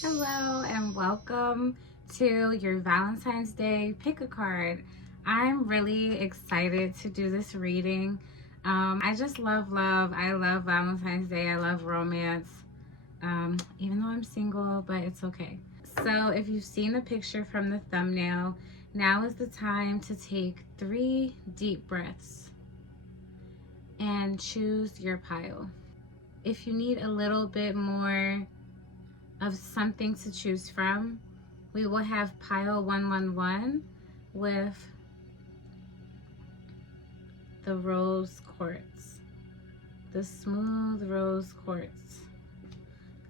Hello and welcome to your Valentine's Day pick a card. I'm really excited to do this reading. I just love love. I love Valentine's Day. I love romance. Even though I'm single, but it's okay. So if you've seen the picture from the thumbnail, now is the time to take 3 deep breaths and choose your pile. If you need a little bit more of something to choose from, we will have pile 111 with the rose quartz, the smooth rose quartz.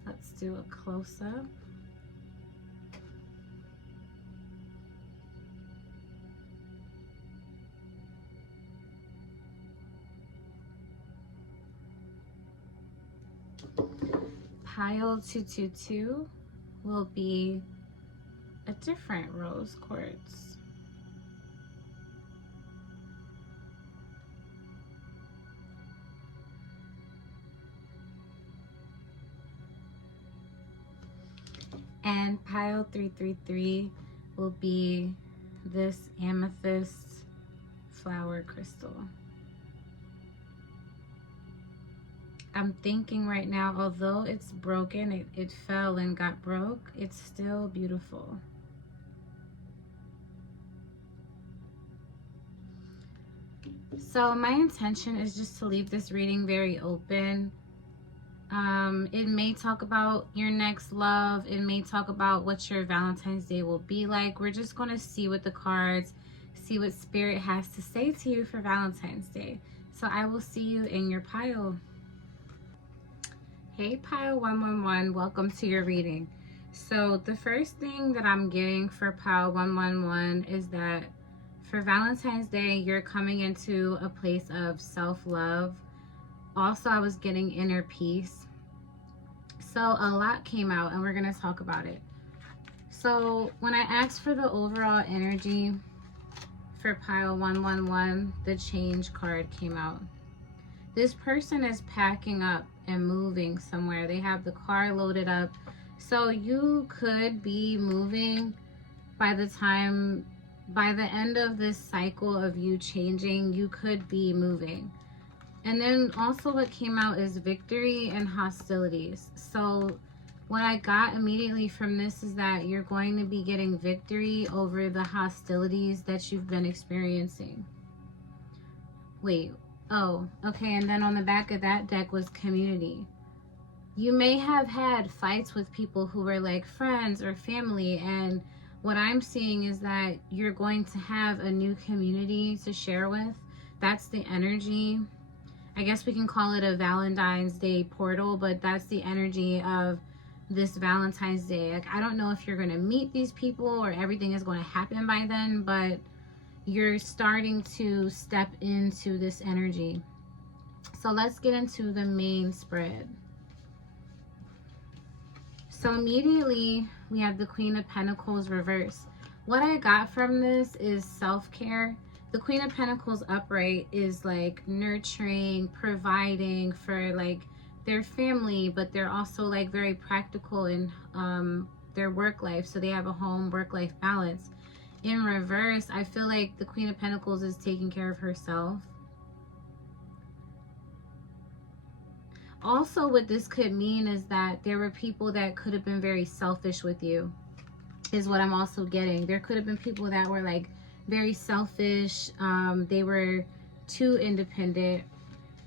Let's do a close-up. Pile 222 will be a different rose quartz. And pile 333 will be this amethyst flower crystal. I'm thinking right now, although it's broken, it fell and got broke, it's still beautiful. So my intention is just to leave this reading very open. It may talk about your next love. It may talk about what your Valentine's Day will be like. We're just going to see what the cards, see what Spirit has to say to you for Valentine's Day. So I will see you in your pile. Hey pile 111, welcome to your reading. So the first thing that I'm getting for pile 111 is that for Valentine's Day, you're coming into a place of self-love. Also, I was getting inner peace. So a lot came out and we're going to talk about it. So when I asked for the overall energy for pile 111, the change card came out. This person is packing up and moving somewhere. They have the car loaded up. So you could be moving by the end of this cycle of you changing, you could be moving. And then also what came out is victory and hostilities. So what I got immediately from this is that you're going to be getting victory over the hostilities that you've been experiencing. Wait. Oh, okay, and then on the back of that deck was community. You may have had fights with people who were like friends or family, and what I'm seeing is that you're going to have a new community to share with. That's the energy. I guess we can call it a Valentine's Day portal, but that's the energy of this Valentine's Day. Like, I don't know if you're going to meet these people or everything is going to happen by then, but you're starting to step into this energy. So let's get into the main spread. So immediately we have the Queen of Pentacles reverse. What I got from this is self-care. The Queen of Pentacles upright is like nurturing, providing for like their family, but they're also like very practical in their work life. So they have a home work-life balance. In reverse, I feel like the Queen of Pentacles is taking care of herself. Also, what this could mean is that there were people that could have been very selfish with you, is what I'm also getting. There could have been people that were like very selfish. They were too independent.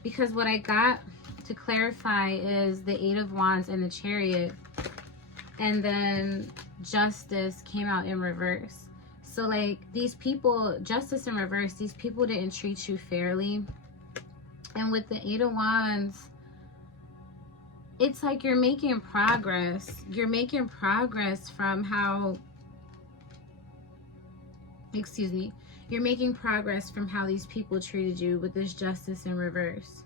Because what I got to clarify is the Eight of Wands and the Chariot. And then Justice came out in reverse. So like these people, Justice in reverse, these people didn't treat you fairly. And with the Eight of Wands, it's like you're making progress. You're making progress from how, you're making progress from how these people treated you with this Justice in reverse.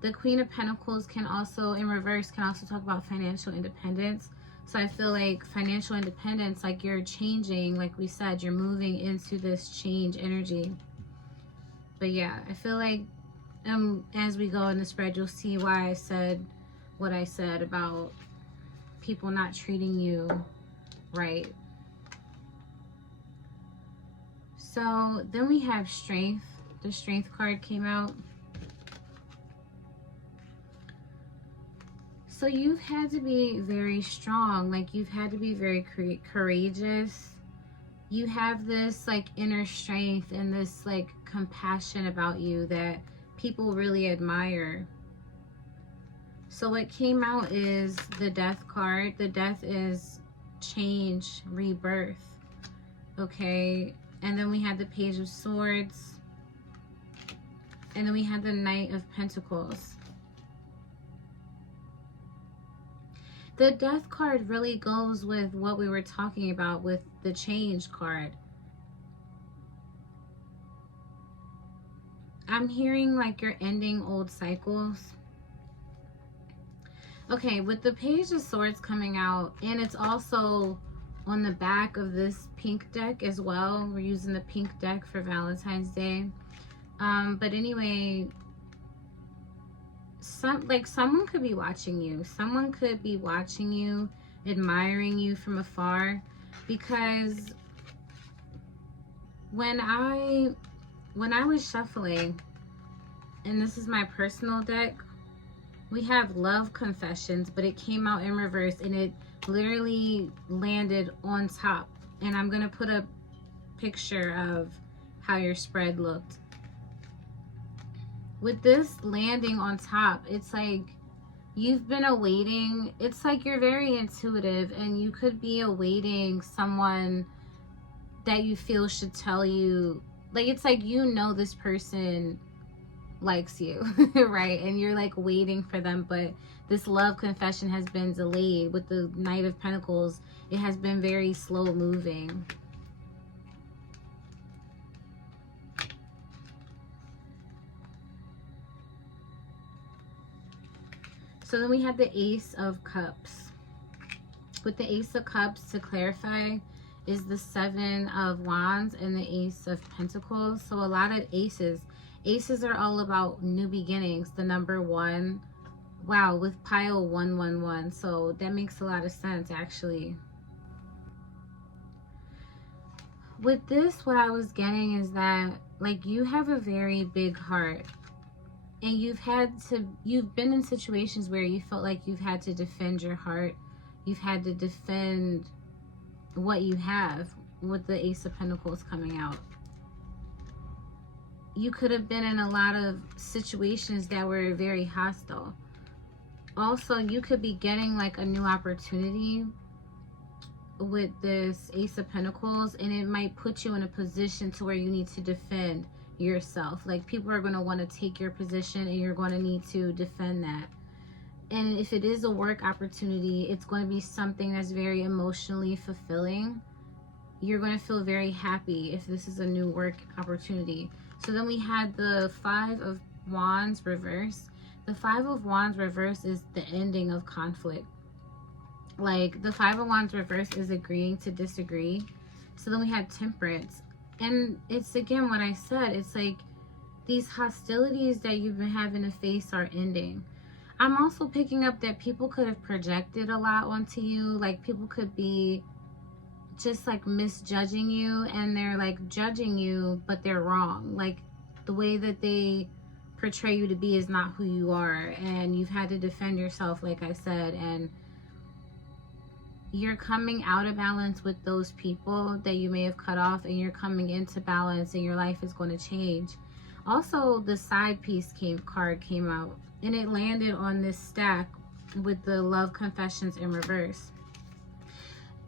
The Queen of Pentacles can also, in reverse, can also talk about financial independence. So I feel like financial independence, like you're changing, like we said, you're moving into this change energy. But yeah, I feel like as we go in the spread, you'll see why I said what I said about people not treating you right. So then we have strength. The strength card came out. So you've had to be very strong. Like, you've had to be very courageous. You have this like inner strength and this like compassion about you that people really admire. So what came out is the death card. The death is change, rebirth. Okay. And then we had the Page of Swords. And then we had the Knight of Pentacles. The death card really goes with what we were talking about with the change card. I'm hearing like you're ending old cycles. Okay, with the Page of Swords coming out, and it's also on the back of this pink deck as well. We're using the pink deck for Valentine's Day. But anyway, someone could be watching you. Someone could be watching you, admiring you from afar, because when I was shuffling, and this is my personal deck, we have love confessions, but it came out in reverse and it literally landed on top. And I'm gonna put a picture of how your spread looked. With this landing on top, it's like you've been awaiting. It's like you're very intuitive, and you could be awaiting someone that you feel should tell you. Like, it's like, you know, this person likes you, right? And you're like waiting for them, but this love confession has been delayed. With the Knight of Pentacles, it has been very slow moving. So then we have the Ace of Cups. With the Ace of Cups, to clarify, is the Seven of Wands and the Ace of Pentacles. So a lot of aces are all about new beginnings. The number 1, wow, with pile 111. So that makes a lot of sense, actually. With this, what I was getting is that, like, you have a very big heart. And you've been in situations where you felt like you've had to defend your heart. You've had to defend what you have, with the Ace of Pentacles coming out. You could have been in a lot of situations that were very hostile. Also, you could be getting like a new opportunity with this Ace of Pentacles, and it might put you in a position to where you need to defend yourself. Like, people are going to want to take your position, and you're going to need to defend that. And if it is a work opportunity, it's going to be something that's very emotionally fulfilling. You're going to feel very happy if this is a new work opportunity. So then we had the Five of Wands reverse. The Five of Wands reverse is the ending of conflict. Like, the Five of Wands reverse is agreeing to disagree. So then we had Temperance. And it's, again, what I said, it's like these hostilities that you've been having to face are ending. I'm also picking up that people could have projected a lot onto you. Like, people could be just like misjudging you, and they're like judging you, but they're wrong. Like, the way that they portray you to be is not who you are, and you've had to defend yourself, like I said, and you're coming out of balance with those people that you may have cut off, and you're coming into balance, and your life is going to change. Also, the Side Piece card came out, and it landed on this stack with the Love Confessions in reverse.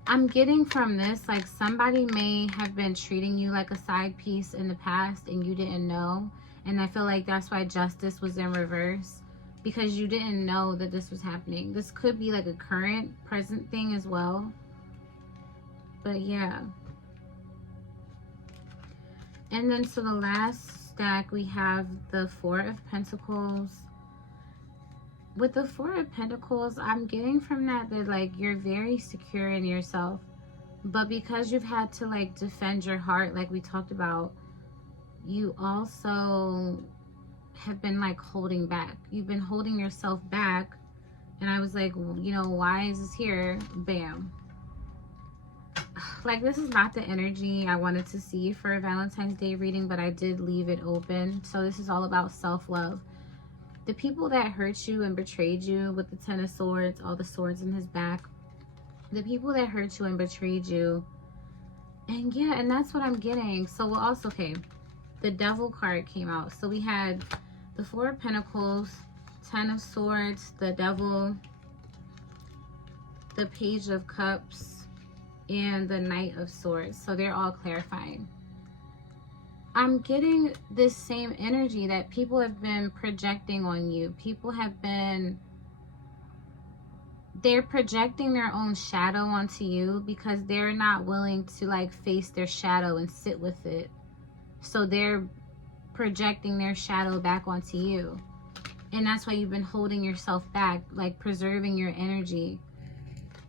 I'm getting from this, like, somebody may have been treating you like a side piece in the past and you didn't know. And I feel like that's why Justice was in reverse, because you didn't know that this was happening. This could be like a current, present thing as well. But yeah. And then, so the last stack, we have the Four of Pentacles. With the Four of Pentacles, I'm getting from that like you're very secure in yourself, but because you've had to like defend your heart, like we talked about, you also have been like holding back. You've been holding yourself back And I was like, well, you know, why is this here? Bam. Like, this is not the energy I wanted to see for a Valentine's Day reading, but I did leave it open. So this is all about self-love. The people that hurt you and betrayed you, with the Ten of Swords, all the swords in his back, the people that hurt you and betrayed you, and yeah, and that's what I'm getting. So we'll also, okay, the Devil card came out. So we had the Four of Pentacles, Ten of Swords, the Devil, the Page of Cups, and the Knight of Swords. So they're all clarifying. I'm getting this same energy that people have been projecting on you. People have been, they're projecting their own shadow onto you because they're not willing to like face their shadow and sit with it. So they're projecting their shadow back onto you. And that's why you've been holding yourself back, like preserving your energy.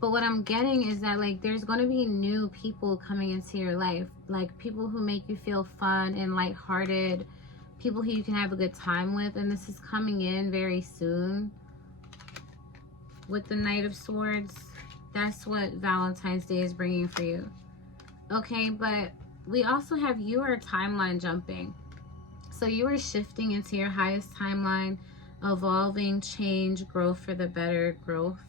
But what I'm getting is that like there's going to be new people coming into your life, like people who make you feel fun and lighthearted, people who you can have a good time with, and this is coming in very soon. With the Knight of Swords, that's what Valentine's Day is bringing for you. Okay, but we also have you are timeline jumping. So you are shifting into your highest timeline, evolving, change, growth for the better, growth.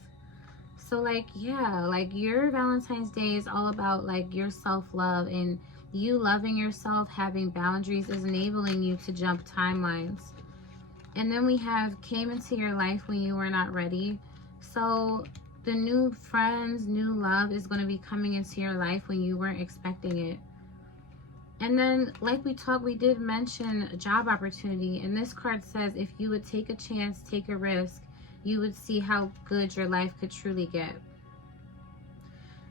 So like, yeah, like your Valentine's Day is all about like your self-love, and you loving yourself, having boundaries is enabling you to jump timelines. And then we have came into your life when you were not ready. So the new friends, new love is going to be coming into your life when you weren't expecting it. And then like we did mention a job opportunity, and this card says if you would take a chance, take a risk, you would see how good your life could truly get.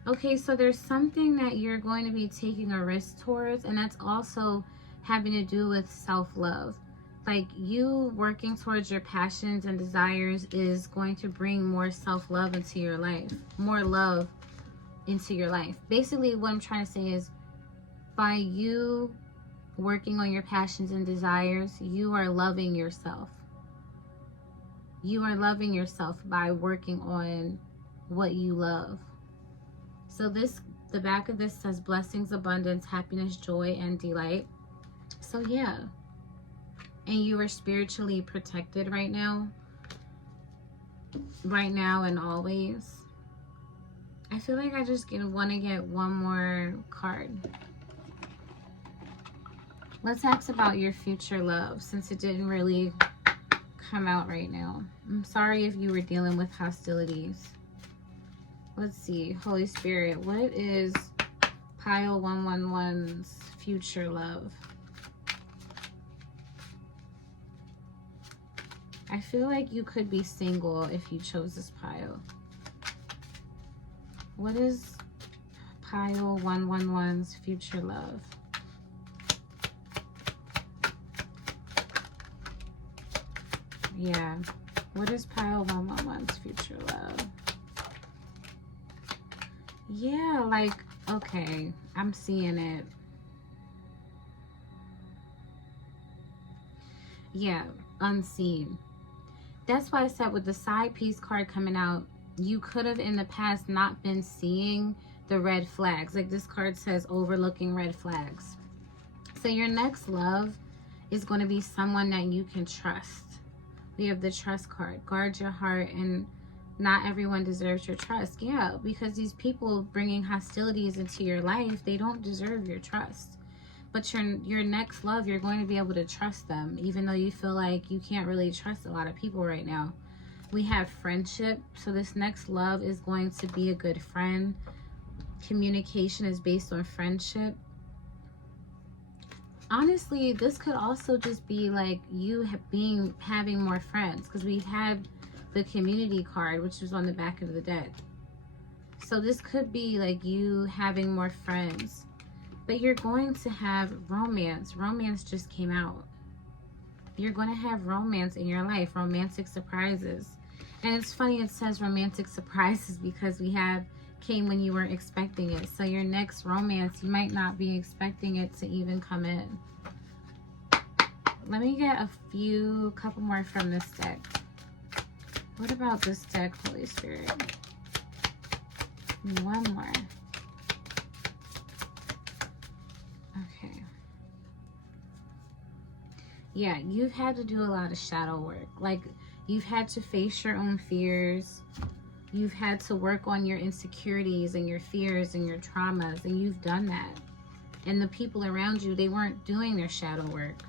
Okay, so there's something that you're going to be taking a risk towards, and that's also having to do with self-love. Like you working towards your passions and desires is going to bring more self-love into your life, more love into your life. Basically what I'm trying to say is by you working on your passions and desires, you are loving yourself. You are loving yourself by working on what you love. So this, the back of this says blessings, abundance, happiness, joy, and delight. So yeah. And you are spiritually protected right now. Right now and always. I feel like I just want to get one more card. Let's ask about your future love, since it didn't really come out right now. I'm sorry if you were dealing with hostilities. Let's see. Holy Spirit, what is pile 111's future love? I feel like you could be single if you chose this pile. What is pile 111's future love? Yeah. What is pile 111's future love? Yeah, like, okay. I'm seeing it. Yeah, unseen. That's why I said with the side piece card coming out, you could have in the past not been seeing the red flags. Like this card says, overlooking red flags. So your next love is going to be someone that you can trust. We have the trust card. Guard your heart, and not everyone deserves your trust. Yeah, because these people bringing hostilities into your life, they don't deserve your trust. But your next love, you're going to be able to trust them, even though you feel like you can't really trust a lot of people right now. We have friendship. So this next love is going to be a good friend. Communication is based on friendship. Honestly, this could also just be like you having more friends, because we've had the community card, which was on the back of the deck. So this could be like you having more friends. But you're going to have romance. Romance just came out. You're going to have romance in your life, romantic surprises. And it's funny it says romantic surprises because we have came when you weren't expecting it. So your next romance, you might not be expecting it to even come in. Let me get a couple more from this deck. What about this deck, Holy Spirit? One more. Okay. Yeah, you've had to do a lot of shadow work. Like, you've had to face your own fears. You've had to work on your insecurities and your fears and your traumas, and you've done that. And the people around you, they weren't doing their shadow work.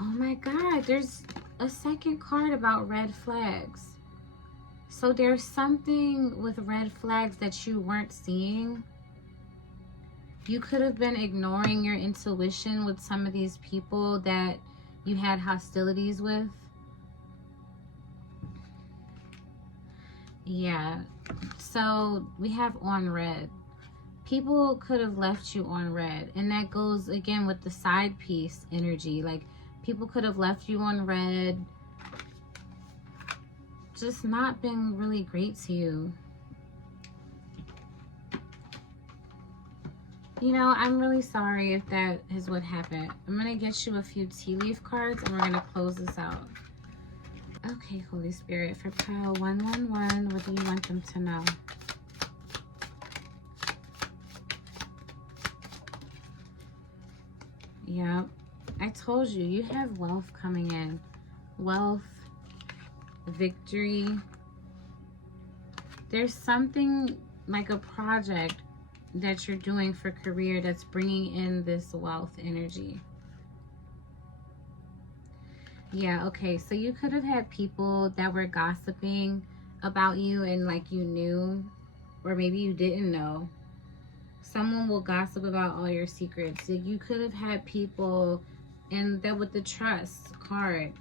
Oh my God, there's a second card about red flags. So there's something with red flags that you weren't seeing. You could have been ignoring your intuition with some of these people that you had hostilities with. Yeah, so we have on red. People could have left you on red, and that goes again with the side piece energy. Like, people could have left you on red, just not been really great to you. You know, I'm really sorry if that is what happened. I'm going to get you a few tea leaf cards, and we're going to close this out. Okay, Holy Spirit, for pile 111, what do you want them to know? Yep, I told you, you have wealth coming in. Wealth, victory. There's something like a project that you're doing for career that's bringing in this wealth energy. Yeah, okay, so you could have had people that were gossiping about you and like you knew, or maybe you didn't know. Someone will gossip about all your secrets. You could have had people, and that with the trust card.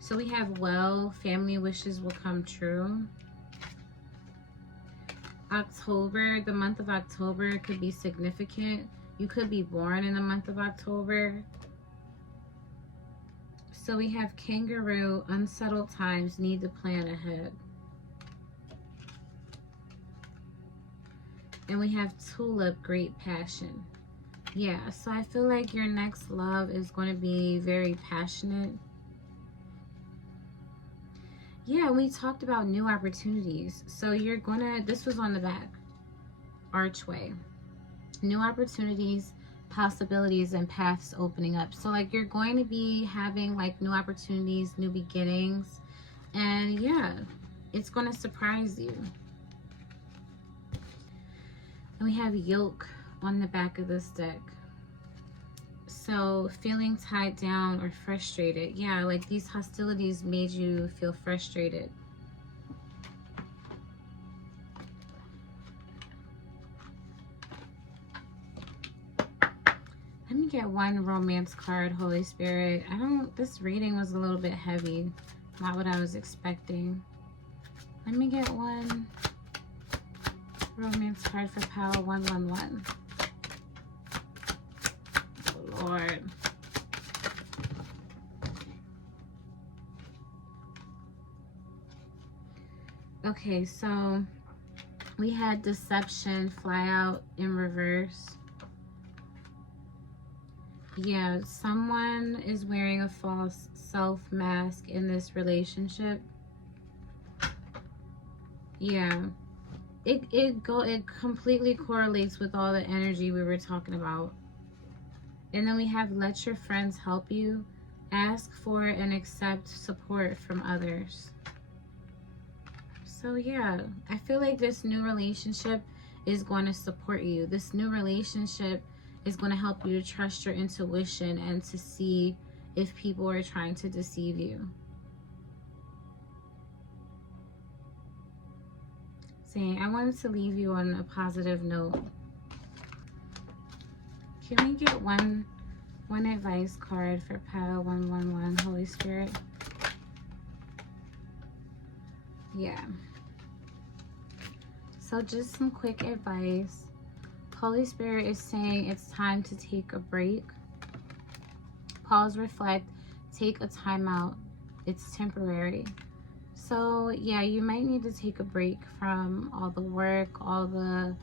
So we have, well, family wishes will come true. October, the month of October could be significant. You could be born in the month of October. So we have kangaroo, unsettled times, need to plan ahead. And we have tulip, great passion. Yeah, so I feel like your next love is going to be very passionate. Yeah, we talked about new opportunities. So you're gonna, this was on the back, archway. New opportunities, possibilities, and paths opening up. So like you're going to be having like new opportunities, new beginnings. And yeah, it's going to surprise you. And we have yoke on the back of this deck. So feeling tied down or frustrated. Yeah, like these hostilities made you feel frustrated. Let me get one romance card, Holy Spirit. This reading was a little bit heavy. Not what I was expecting. Let me get one romance card for pile 111. Oh, Lord. Okay, so we had deception, fly out in reverse. Yeah, someone is wearing a false self mask in this relationship. Yeah, it completely correlates with all the energy we were talking about. And then we have let your friends help you, ask for and accept support from others. So yeah, I feel like this new relationship is going to support you. This new relationship is going to help you to trust your intuition and to see if people are trying to deceive you. Saying, I wanted to leave you on a positive note. Can we get one advice card for pile 111, Holy Spirit? Yeah. So just some quick advice. Holy Spirit is saying it's time to take a break. Pause, reflect, take a time out. It's temporary. So yeah, you might need to take a break from all the work, all the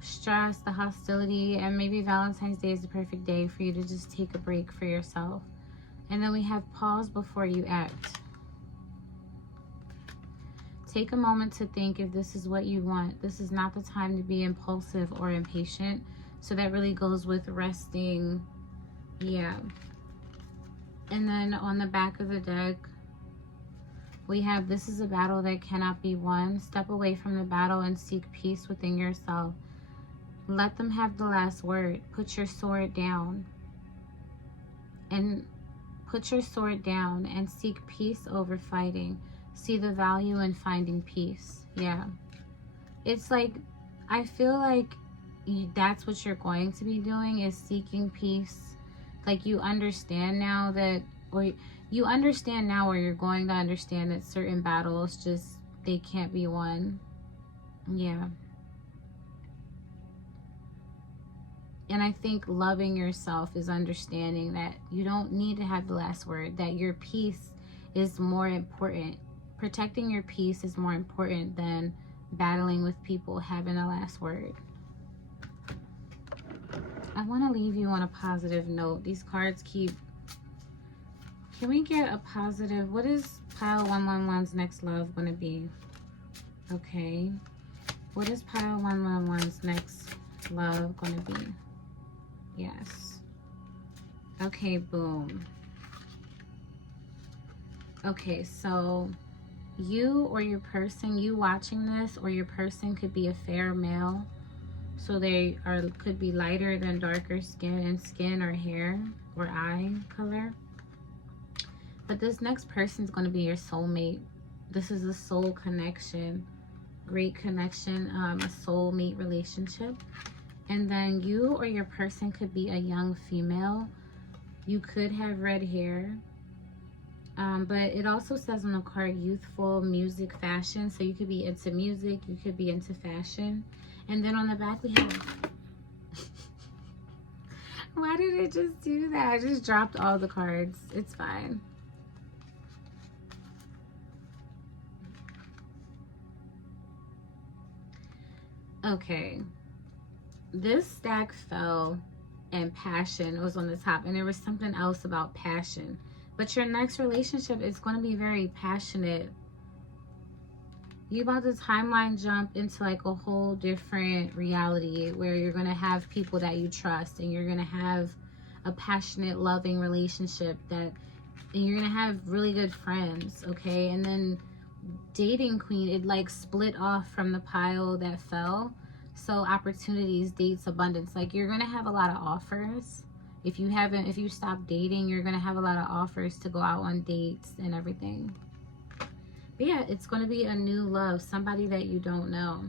stress, the hostility, and maybe Valentine's Day is the perfect day for you to just take a break for yourself. And then we have pause before you act. Take a moment to think if this is what you want. This is not the time to be impulsive or impatient. So that really goes with resting. Yeah. And then on the back of the deck, we have, this is a battle that cannot be won. Step away from the battle and seek peace within yourself. Let them have the last word. Put your sword down. And put your sword down and seek peace over fighting. See the value in finding peace. Yeah. It's like, I feel like that's what you're going to be doing, is seeking peace. Like, you understand now that, or you understand now, or you're going to understand that certain battles just, they can't be won. Yeah. And I think loving yourself is understanding that you don't need to have the last word, that your peace is more important. Protecting your peace is more important than battling with people having a last word. I want to leave you on a positive note. These cards keep... Can we get a positive... What is pile 111's next love going to be? Okay. What is pile 111's next love going to be? Yes. Okay, boom. Okay, so you or your person, you watching this, or your person could be a fair male. So they are, could be lighter than darker skin or hair or eye color. But this next person is going to be your soulmate. This is a soul connection, great connection, a soulmate relationship. And then you or your person could be a young female. You could have red hair. But it also says on the card, youthful, music, fashion. So you could be into music, you could be into fashion. And then on the back we have... Why did it just do that? I just dropped all the cards. It's fine. Okay. This stack fell and passion was on the top. And there was something else about passion. But your next relationship is going to be very passionate. You about to timeline jump into like a whole different reality where you're going to have people that you trust, and you're going to have a passionate, loving relationship and you're going to have really good friends, okay? And then dating queen, it like split off from the pile that fell. So opportunities, dates, abundance, like you're going to have a lot of offers. If you stop dating, you're going to have a lot of offers to go out on dates and everything. But yeah, it's going to be a new love, somebody that you don't know.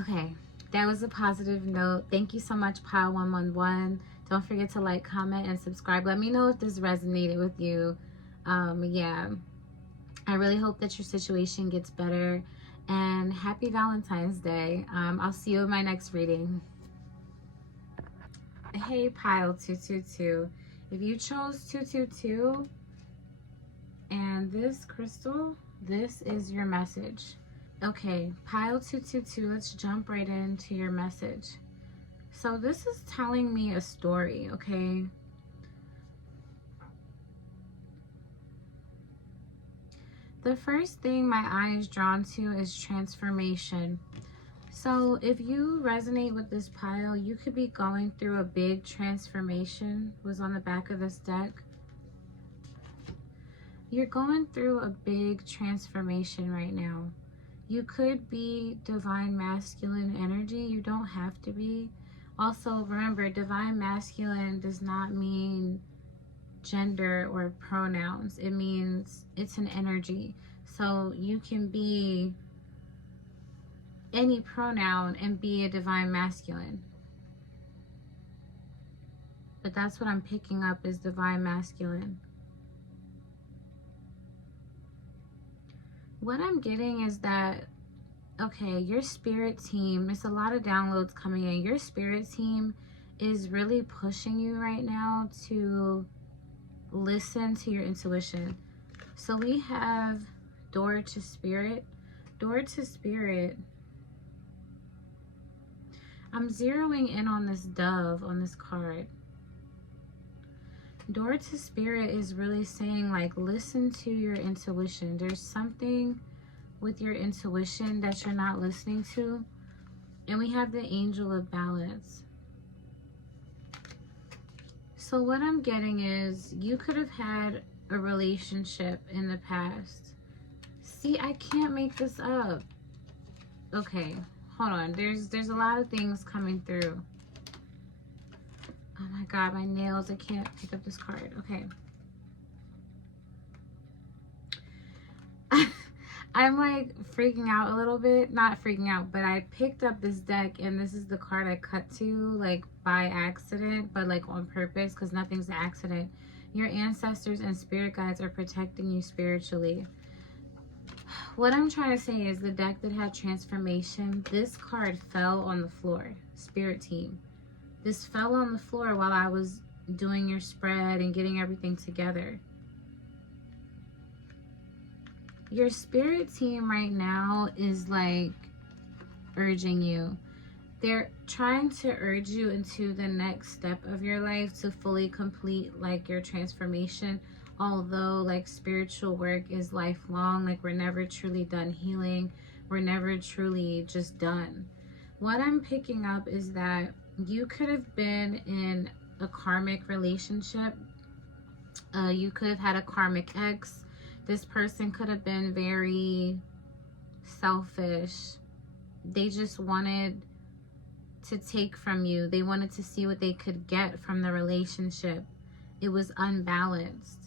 Okay, that was a positive note. Thank you so much, pile 111. Don't forget to like, comment, and subscribe. Let me know if this resonated with you. Yeah, I really hope that your situation gets better. And happy Valentine's Day. I'll see you in my next reading. Hey, pile 222. If you chose 222 and this crystal, this is your message. Okay, pile 222, let's jump right into your message. So this is telling me a story, okay? The first thing my eye is drawn to is transformation. So if you resonate with this pile, you could be going through a big transformation, was on the back of this deck. You're going through a big transformation right now. You could be divine masculine energy. You don't have to be. Also, remember, divine masculine does not mean gender or pronouns. It means it's an energy. So you can be any pronoun and be a divine masculine. But that's what I'm picking up, is divine masculine. What I'm getting is that, okay, your spirit team, there's a lot of downloads coming in. Your spirit team is really pushing you right now to listen to your intuition. So we have door to spirit. Door to spirit. I'm zeroing in on this dove on this card. Door to Spirit is really saying, like, listen to your intuition. There's something with your intuition that you're not listening to. And we have the Angel of Balance. So what I'm getting is you could have had a relationship in the past. See, I can't make this up. Okay, hold on. There's a lot of things coming through. Oh my God, my nails. I can't pick up this card. Okay. I'm like freaking out a little bit. Not freaking out, but I picked up this deck and this is the card I cut to, like, by accident, but like on purpose, because nothing's an accident. Your ancestors and spirit guides are protecting you spiritually. What I'm trying to say is the deck that had transformation, this card fell on the floor. Spirit team. This fell on the floor while I was doing your spread and getting everything together. Your spirit team right now is like urging you. They're trying to urge you into the next step of your life to fully complete like your transformation. Although like spiritual work is lifelong, like we're never truly done healing. We're never truly just done. What I'm picking up is that you could have been in a karmic relationship. You could have had a karmic ex. This person could have been very selfish. They just wanted to take from you. They wanted to see what they could get from the relationship. It was unbalanced.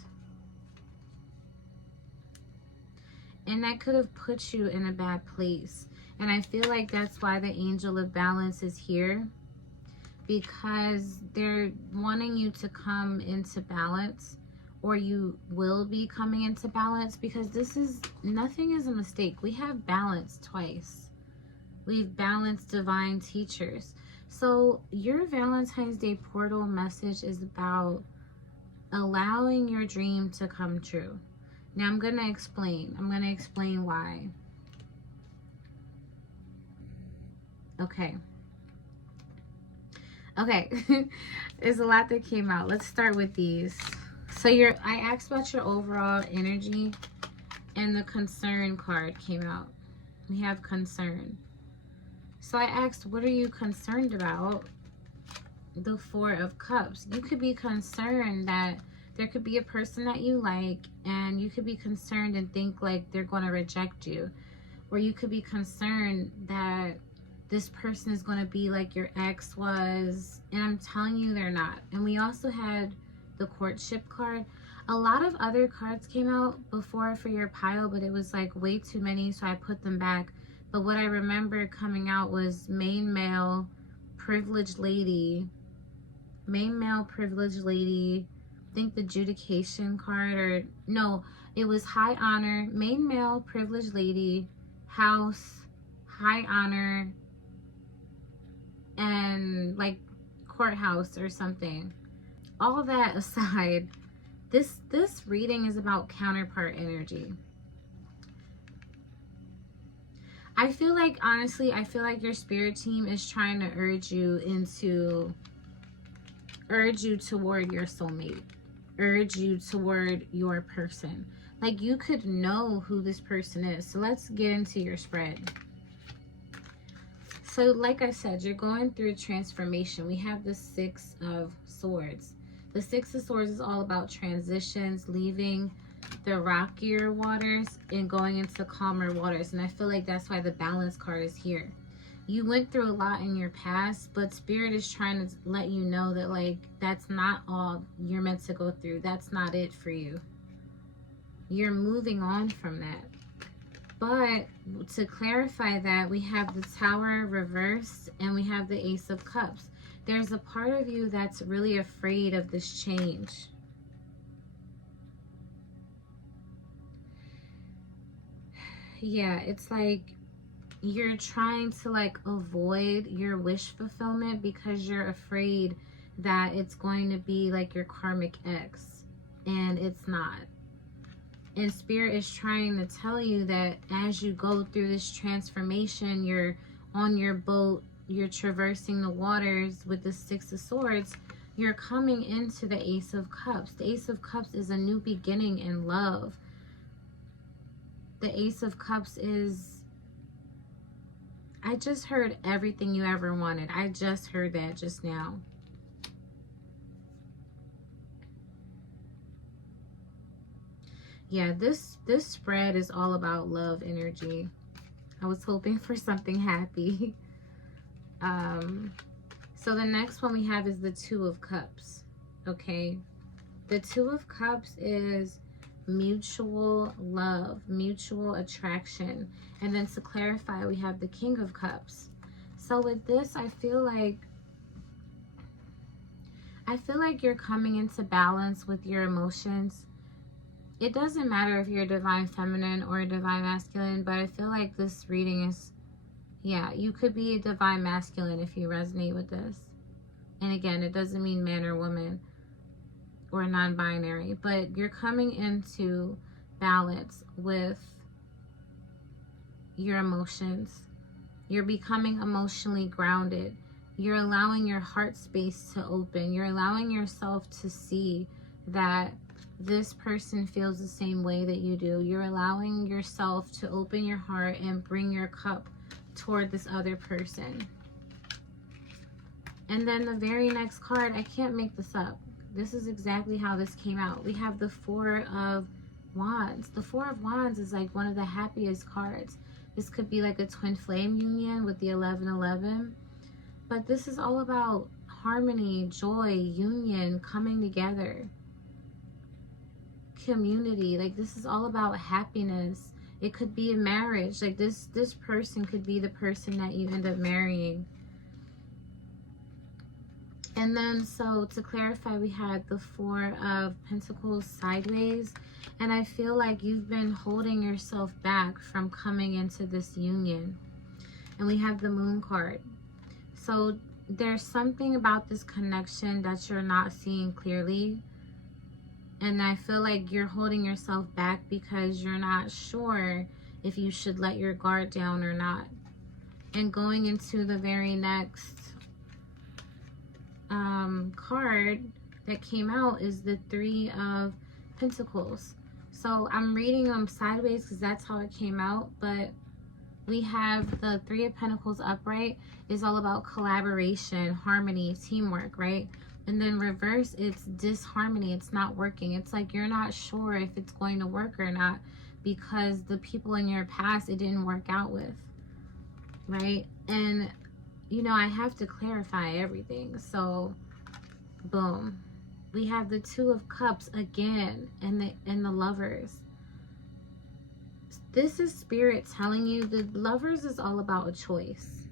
And that could have put you in a bad place. And I feel like that's why the Angel of Balance is here. Because they're wanting you to come into balance. Or you will be coming into balance, because this is, nothing is a mistake. We have balance twice. We've balanced divine teachers. So your Valentine's Day portal message is about allowing your dream to come true. Now I'm going to explain. I'm going to explain why. Okay. Okay. There's a lot that came out. Let's start with these. So I asked about your overall energy, and the concern card came out. We have concern. So I asked, what are you concerned about? The Four of Cups. You could be concerned that there could be a person that you like, and you could be concerned and think like they're going to reject you. Or you could be concerned that this person is going to be like your ex was, and I'm telling you they're not. And we also had the courtship card. A lot of other cards came out before for your pile, but it was like way too many, so I put them back. But what I remember coming out was main male, privileged lady, main male, privileged lady, I think the adjudication card, or no, it was high honor, main male, privileged lady, house, high honor, and like courthouse or something. All that aside, this reading is about counterpart energy. I feel like, honestly, I feel like your spirit team is trying to urge you toward your soulmate, urge you toward your person. Like, you could know who this person is. So let's get into your spread. So like I said, you're going through a transformation. We have the Six of Swords. The Six of Swords is all about transitions, leaving the rockier waters and going into calmer waters. And I feel like that's why the balance card is here. You went through a lot in your past, but Spirit is trying to let you know that, like, that's not all you're meant to go through. That's not it for you. You're moving on from that. But to clarify that, we have the Tower reversed and we have the Ace of Cups. There's a part of you that's really afraid of this change. Yeah, it's like you're trying to like avoid your wish fulfillment because you're afraid that it's going to be like your karmic ex, and it's not. And Spirit is trying to tell you that as you go through this transformation, you're on your boat, you're traversing the waters with the Six of Swords, you're coming into the Ace of Cups. The Ace of Cups is a new beginning in love. The Ace of Cups is, I just heard everything you ever wanted. I just heard that just now. Yeah, this spread is all about love energy. I was hoping for something happy. So the next one we have is the Two of Cups. Okay, the Two of Cups is mutual love, mutual attraction. And then to clarify, we have the King of Cups. So with this, I feel like you're coming into balance with your emotions. It doesn't matter if you're a divine feminine or a divine masculine, but I feel like this reading is, yeah, you could be a divine masculine if you resonate with this. And again, it doesn't mean man or woman or non-binary, but you're coming into balance with your emotions. You're becoming emotionally grounded. You're allowing your heart space to open. You're allowing yourself to see that this person feels the same way that you do. You're allowing yourself to open your heart and bring your cup toward this other person. And then the very next card, I can't make this up. This is exactly how this came out. We have the Four of Wands. The Four of Wands is like one of the happiest cards. This could be like a twin flame union with the 1111. But this is all about harmony, joy, union, coming together, community. Like this is all about happiness. It could be a marriage. Like this person could be the person that you end up marrying. And then, so to clarify, we had the Four of Pentacles sideways. And I feel like you've been holding yourself back from coming into this union. And we have the Moon card. So there's something about this connection that you're not seeing clearly. And I feel like you're holding yourself back because you're not sure if you should let your guard down or not. And going into the very next card that came out is the Three of Pentacles. So I'm reading them sideways because that's how it came out, but we have the Three of Pentacles upright is all about collaboration, harmony, teamwork, right? And then reverse, it's disharmony. It's not working. It's like you're not sure if it's going to work or not because the people in your past it didn't work out with, right? And you know, I have to clarify everything. So boom, we have the Two of Cups again, and the Lovers. This is Spirit telling you the Lovers is all about a choice.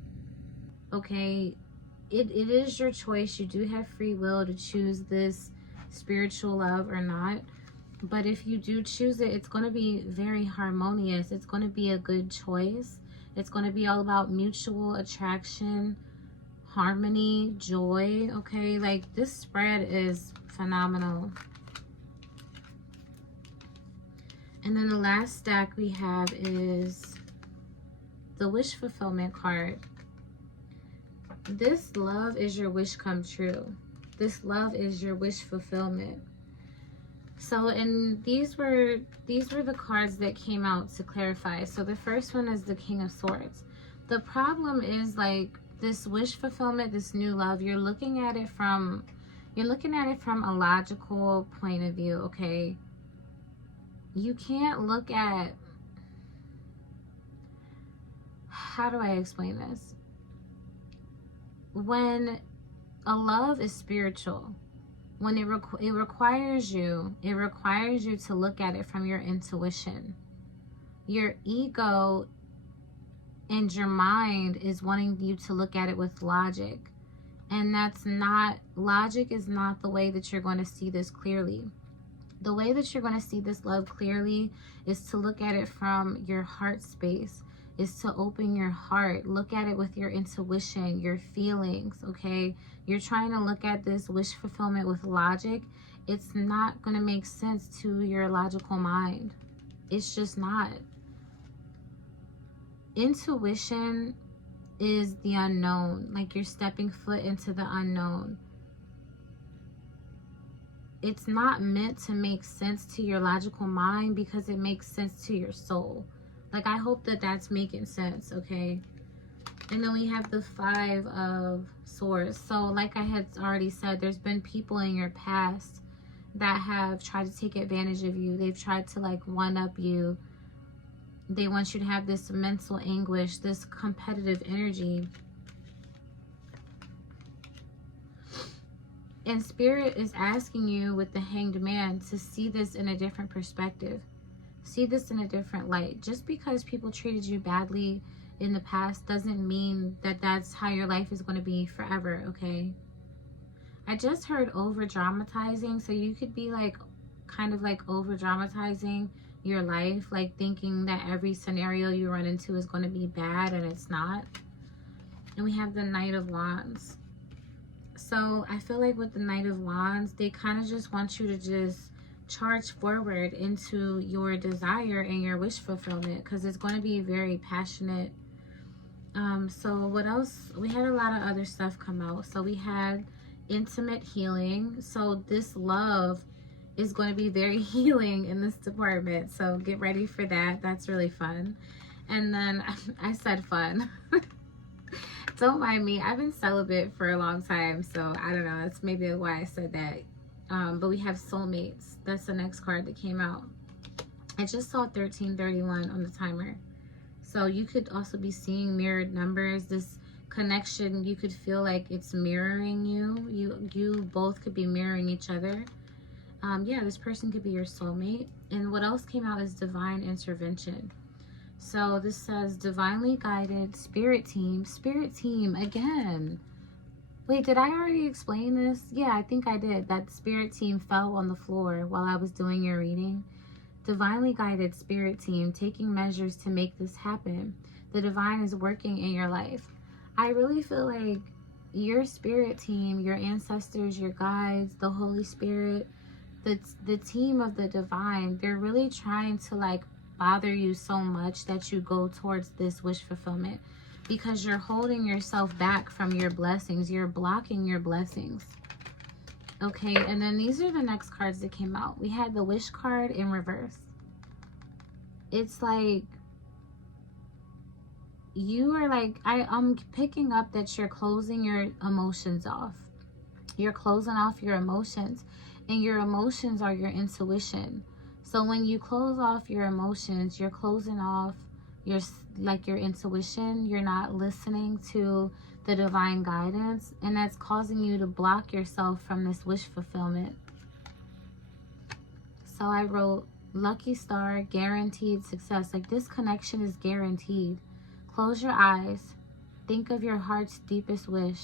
Okay, it is your choice. You do have free will to choose this spiritual love or not. But if you do choose it, it's going to be very harmonious. It's going to be a good choice. It's going to be all about mutual attraction, harmony, joy. Okay, like this spread is phenomenal. And then the last stack we have is the Wish Fulfillment card. This love is your wish come true. This love is your wish fulfillment. So, and these were the cards that came out to clarify. So the first one is the King of Swords. The problem is like this wish fulfillment, this new love, you're looking at it from a logical point of view, okay? You can't look at, how do I explain this? When a love is spiritual, when it requires you to look at it from your intuition. Your ego and your mind is wanting you to look at it with logic. And that's not, logic is not the way that you're going to see this clearly. The way that you're going to see this love clearly is to look at it from your heart space, is to open your heart, look at it with your intuition, your feelings, okay? You're trying to look at this wish fulfillment with logic. It's not going to make sense to your logical mind. It's just not. Intuition is the unknown, like you're stepping foot into the unknown. it's not meant to make sense to your logical mind, because it makes sense to your soul. Like, I hope that that's making sense, okay? And then we have the 5 of Swords. So like I had already said, there's been people in your past that have tried to take advantage of you. They've tried to like one-up you. They want you to have this mental anguish, this competitive energy. And Spirit is asking you with the Hanged Man to see this in a different perspective. See this in a different light. Just because people treated you badly in the past doesn't mean that that's how your life is going to be forever, okay? I just heard over dramatizing. So you could be like kind of like over dramatizing your life, like thinking that every scenario you run into is going to be bad, and it's not. And we have the Knight of Wands. So I feel like with the Knight of Wands, they kind of just want you to just charge forward into your desire and your wish fulfillment, because it's going to be very passionate. So what else? We had a lot of other stuff come out. So we had intimate healing. So this love is going to be very healing in this department. So get ready for that. That's really fun. And then I said fun. Don't mind me. I've been celibate for a long time, so I don't know. That's maybe why I said that. But we have soulmates. That's the next card that came out. I just saw 1331 on the timer. So you could also be seeing mirrored numbers. This connection, you could feel like it's mirroring you. You both could be mirroring each other. Yeah, this person could be your soulmate. And what else came out is divine intervention. So this says divinely guided spirit team again. Wait, did I already explain this? Yeah, I think I did. That spirit team fell on the floor while I was doing your reading. Divinely guided spirit team taking measures to make this happen. The divine is working in your life. I really feel like your spirit team, your ancestors, your guides, the Holy Spirit, the team of the divine, they're really trying to like bother you so much that you go towards this wish fulfillment, because you're holding yourself back from your blessings. You're blocking your blessings. Okay, and then these are the next cards that came out. We had the wish card in reverse. It's like you are like, I'm picking up that you're closing your emotions off. You're closing off your emotions, and your emotions are your intuition. So when you close off your emotions, you're closing off your intuition. You're not listening to the divine guidance, and that's causing you to block yourself from this wish fulfillment. So I wrote lucky star, guaranteed success. Like, this connection is guaranteed. Close your eyes. Think of your heart's deepest wish.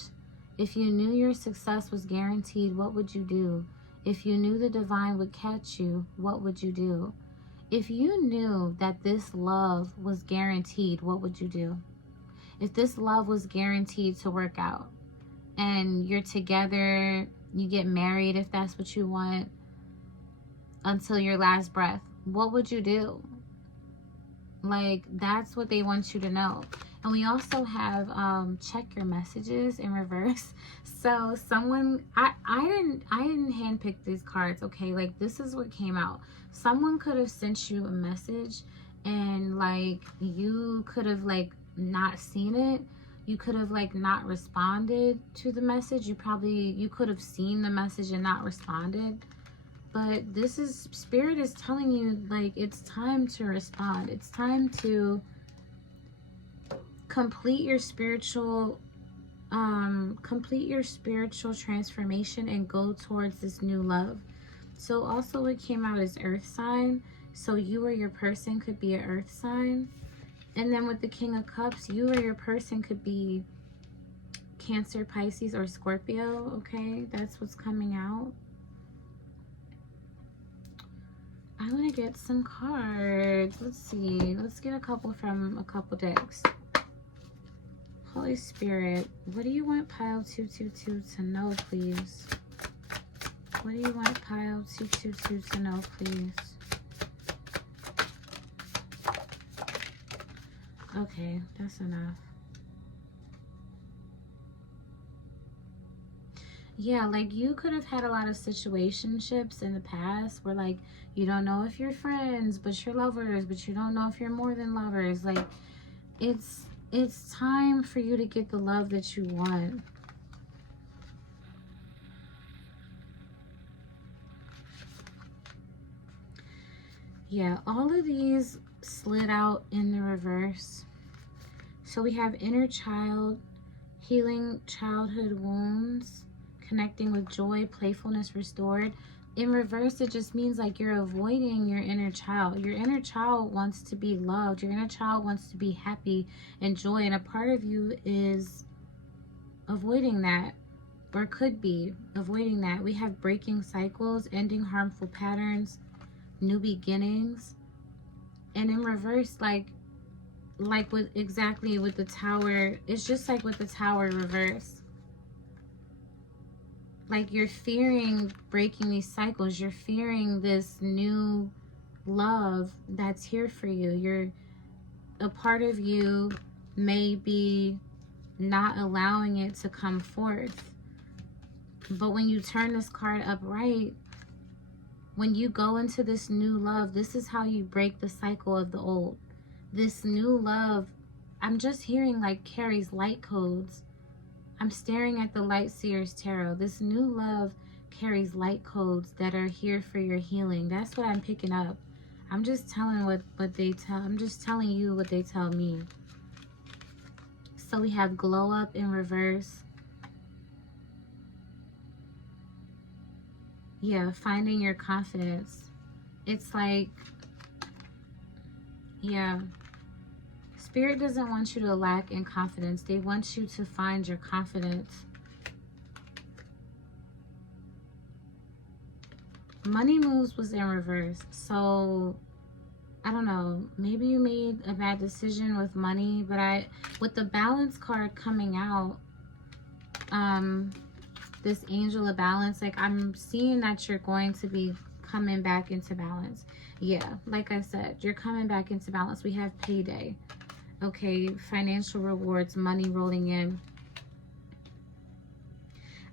If you knew your success was guaranteed, what would you do? If you knew the divine would catch you, what would you do? If you knew that this love was guaranteed, what would you do? If this love was guaranteed to work out, and you're together, you get married if that's what you want, until your last breath, what would you do? Like, that's what they want you to know. And we also have check your messages in reverse. So someone, I didn't handpick these cards, okay? Like, this is what came out. Someone could have sent you a message, and like you could have like not seen it. You could have like not responded to the message. You could have seen the message and not responded. But this is, Spirit is telling you, like, it's time to respond. It's time to complete your spiritual transformation and go towards this new love. So also what came out is earth sign. So you or your person could be an earth sign. And then with the King of Cups, you or your person could be Cancer, Pisces, or Scorpio. Okay, that's what's coming out. I want to get some cards. Let's see. Let's get a couple from a couple decks. Holy Spirit, what do you want pile 222 to know, please? What do you want pile 222 to know, please? Okay, that's enough. Yeah, like you could have had a lot of situationships in the past where like you don't know if you're friends, but you're lovers, but you don't know if you're more than lovers. Like it's time for you to get the love that you want. Yeah, all of these slid out in the reverse. So we have inner child, healing childhood wounds, connecting with joy, playfulness restored. In reverse, it just means like you're avoiding your inner child. Your inner child wants to be loved. Your inner child wants to be happy and joy. And a part of you is avoiding that, or could be avoiding that. We have breaking cycles, ending harmful patterns, new beginnings. And in reverse, like with exactly with the tower, it's just like with the tower reverse. Like you're fearing breaking these cycles. You're fearing this new love that's here for you. A part of you may be not allowing it to come forth. But when you turn this card upright, when you go into this new love, this is how you break the cycle of the old. This new love, I'm just hearing like carries light codes. I'm staring at the Light Seers Tarot. This new love carries light codes that are here for your healing. That's what I'm picking up. I'm just telling what they tell. I'm just telling you what they tell me. So we have glow up in reverse. Yeah, finding your confidence. It's like, yeah. Spirit doesn't want you to lack in confidence. They want you to find your confidence. Money moves was in reverse. So, I don't know. Maybe you made a bad decision with money. But with the balance card coming out, this angel of balance, like I'm seeing that you're going to be coming back into balance. Yeah, like I said, you're coming back into balance. We have payday. Okay, financial rewards, money rolling in.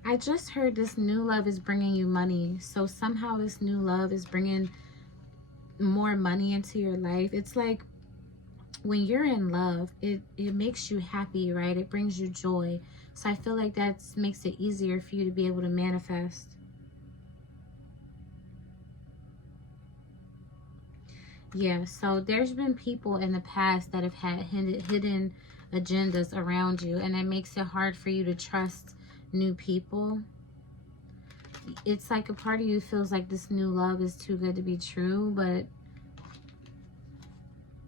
I just heard this new love is bringing you money. So somehow this new love is bringing more money into your life. It's like when you're in love, it makes you happy, right? It brings you joy. So I feel like that makes it easier for you to be able to manifest. Yeah, so there's been people in the past that have had hidden agendas around you, and it makes it hard for you to trust new people. It's like a part of you feels like this new love is too good to be true, but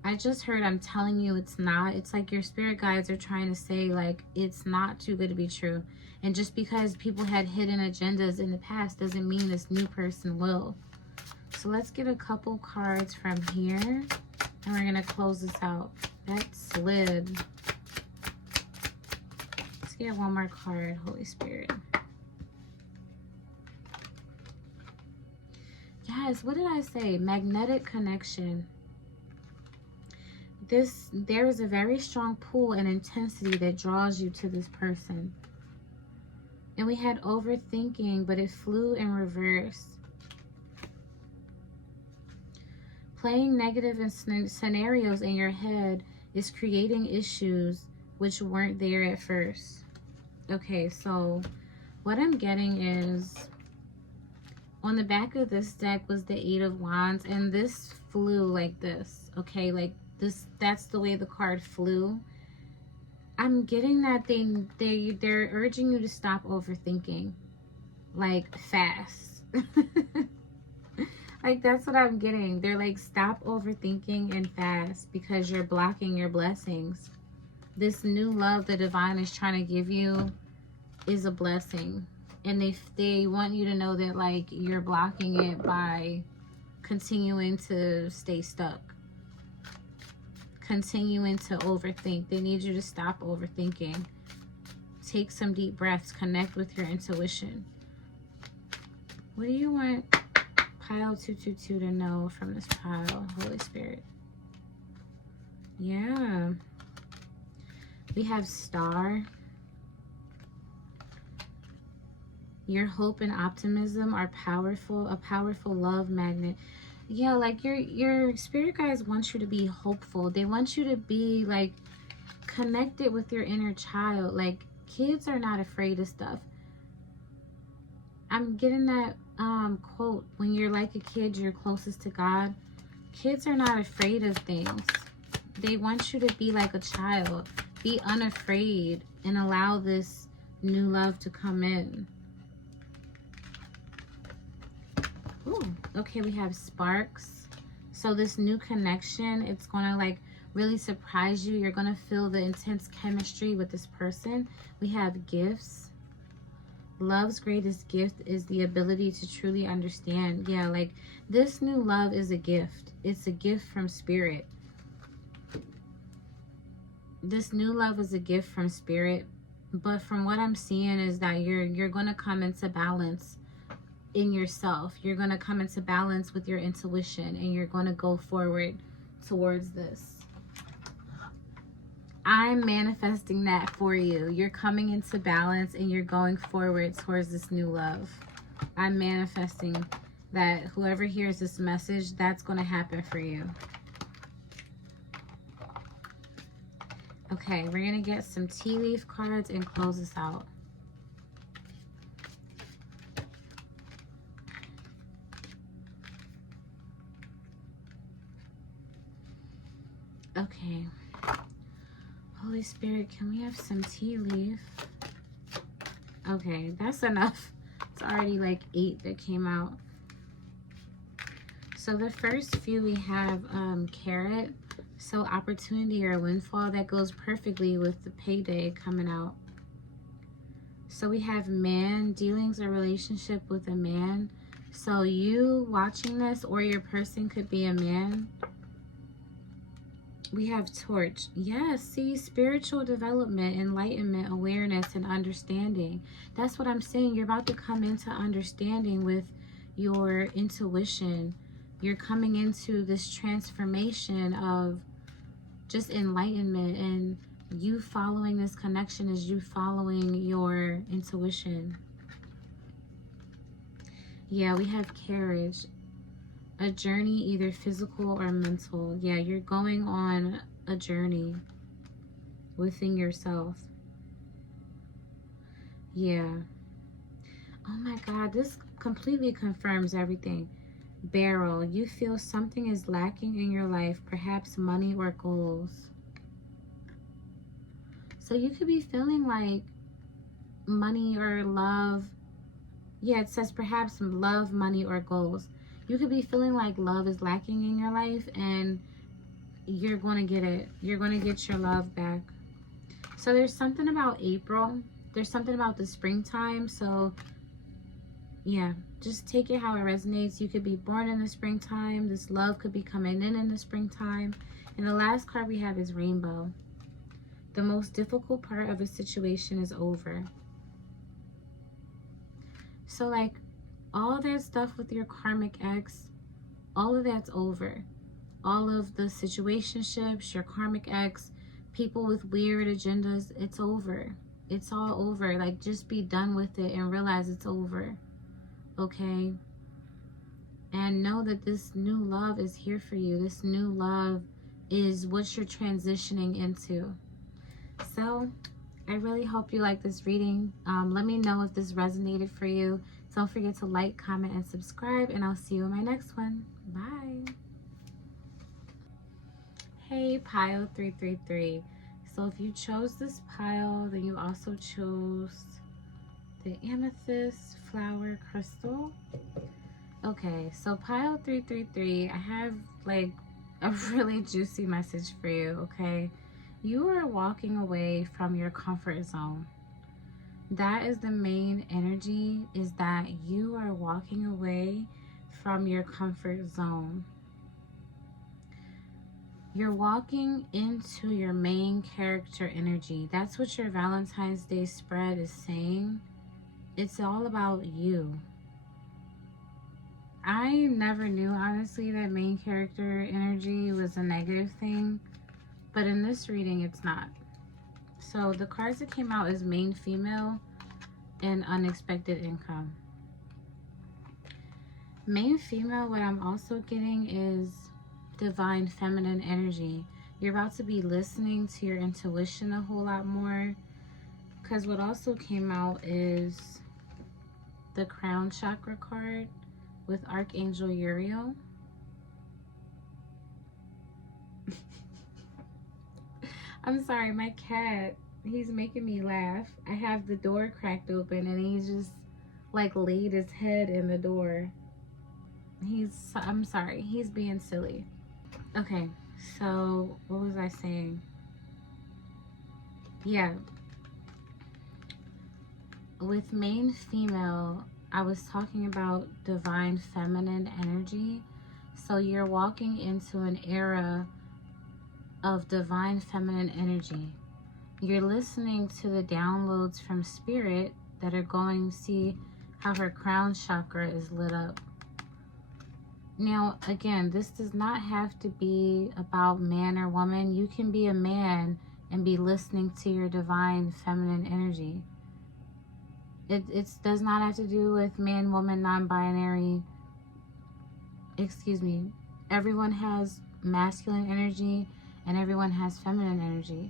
I just heard, I'm telling you it's not. It's like your spirit guides are trying to say like it's not too good to be true. And just because people had hidden agendas in the past doesn't mean this new person will. So let's get a couple cards from here, and we're going to close this out. That slid. Let's get one more card, Holy Spirit. Yes, what did I say? Magnetic connection. There is a very strong pull and intensity that draws you to this person. And we had overthinking, but it flew in reverse. Playing negative scenarios in your head is creating issues which weren't there at first. Okay, so what I'm getting is on the back of this deck was the Eight of Wands, and this flew like this. Okay, like this, that's the way the card flew. I'm getting that they're urging you to stop overthinking, like fast. Like that's what I'm getting. They're like, stop overthinking and fast because you're blocking your blessings. This new love the divine is trying to give you is a blessing, and they want you to know that like you're blocking it by continuing to stay stuck, continuing to overthink. They need you to stop overthinking. Take some deep breaths. Connect with your intuition. What do you want pile 222 to know from this pile, Holy Spirit? Yeah. We have Star. Your hope and optimism are powerful, a powerful love magnet. Yeah, like your spirit guides want you to be hopeful. They want you to be like connected with your inner child. Like, kids are not afraid of stuff. I'm getting that quote, when you're like a kid, you're closest to God. Kids are not afraid of things. They want you to be like a child. Be unafraid and allow this new love to come in. Ooh, okay, we have sparks. So this new connection, it's going to like really surprise you. You're going to feel the intense chemistry with this person. We have gifts. Love's greatest gift is the ability to truly understand. Yeah, like this new love is a gift. It's a gift from spirit. This new love is a gift from spirit. But from what I'm seeing is that you're going to come into balance in yourself. You're going to come into balance with your intuition, and you're going to go forward towards this. I'm manifesting that for you. You're coming into balance and you're going forward towards this new love. I'm manifesting that whoever hears this message, that's going to happen for you. Okay, we're going to get some tea leaf cards and close this out. Okay. Holy Spirit, can we have some tea leaf? Okay, that's enough. It's already like 8 that came out. So the first few we have carrot. So opportunity or windfall, that goes perfectly with the payday coming out. So we have man, dealings or relationship with a man. So you watching this or your person could be a man. We have torch. Yes, see, spiritual development, enlightenment, awareness, and understanding. That's what I'm saying. You're about to come into understanding with your intuition. You're coming into this transformation of just enlightenment, and you following this connection is you following your intuition. Yeah, we have carriage. A journey, either physical or mental. Yeah, you're going on a journey within yourself. Yeah. Oh my God, this completely confirms everything. Barrel, you feel something is lacking in your life, perhaps money or goals. So you could be feeling like money or love. Yeah, it says perhaps love, money, or goals. You could be feeling like love is lacking in your life, and you're going to get it. You're going to get your love back. So there's something about April. There's something about the springtime. So yeah, just take it how it resonates. You could be born in the springtime. This love could be coming in the springtime. And the last card we have is rainbow. The most difficult part of a situation is over. So like, all that stuff with your karmic ex, all of that's over. All of the situationships, your karmic ex, people with weird agendas, it's over. It's all over. Like, just be done with it and realize it's over. Okay? And know that this new love is here for you. This new love is what you're transitioning into. So, I really hope you like this reading. Let me know if this resonated for you. Don't forget to like, comment, and subscribe, and I'll see you in my next one. Bye. Hey, pile 333. So if you chose this pile, then you also chose the amethyst flower crystal. Okay, so pile 333, I have like a really juicy message for you, okay? You are walking away from your comfort zone. That is the main energy, is that you are walking away from your comfort zone. You're walking into your main character energy. That's what your Valentine's Day spread is saying. It's all about you. I never knew, honestly, that main character energy was a negative thing. But in this reading, it's not. So the cards that came out is main female. and unexpected income. Main female, what I'm also getting is divine feminine energy. You're about to be listening to your intuition a whole lot more, because what also came out is the crown chakra card with Archangel Uriel. I'm sorry, my cat, he's making me laugh. I have the door cracked open and he's just like laid his head in the door. I'm sorry, he's being silly. Okay, so what was I saying? Yeah, with main female, I was talking about divine feminine energy. So you're walking into an era of divine feminine energy. You're listening to the downloads from spirit that are going to see how her crown chakra is lit up. Now, again, this does not have to be about man or woman. You can be a man and be listening to your divine feminine energy. It does not have to do with man, woman, non-binary. Excuse me. Everyone has masculine energy and everyone has feminine energy.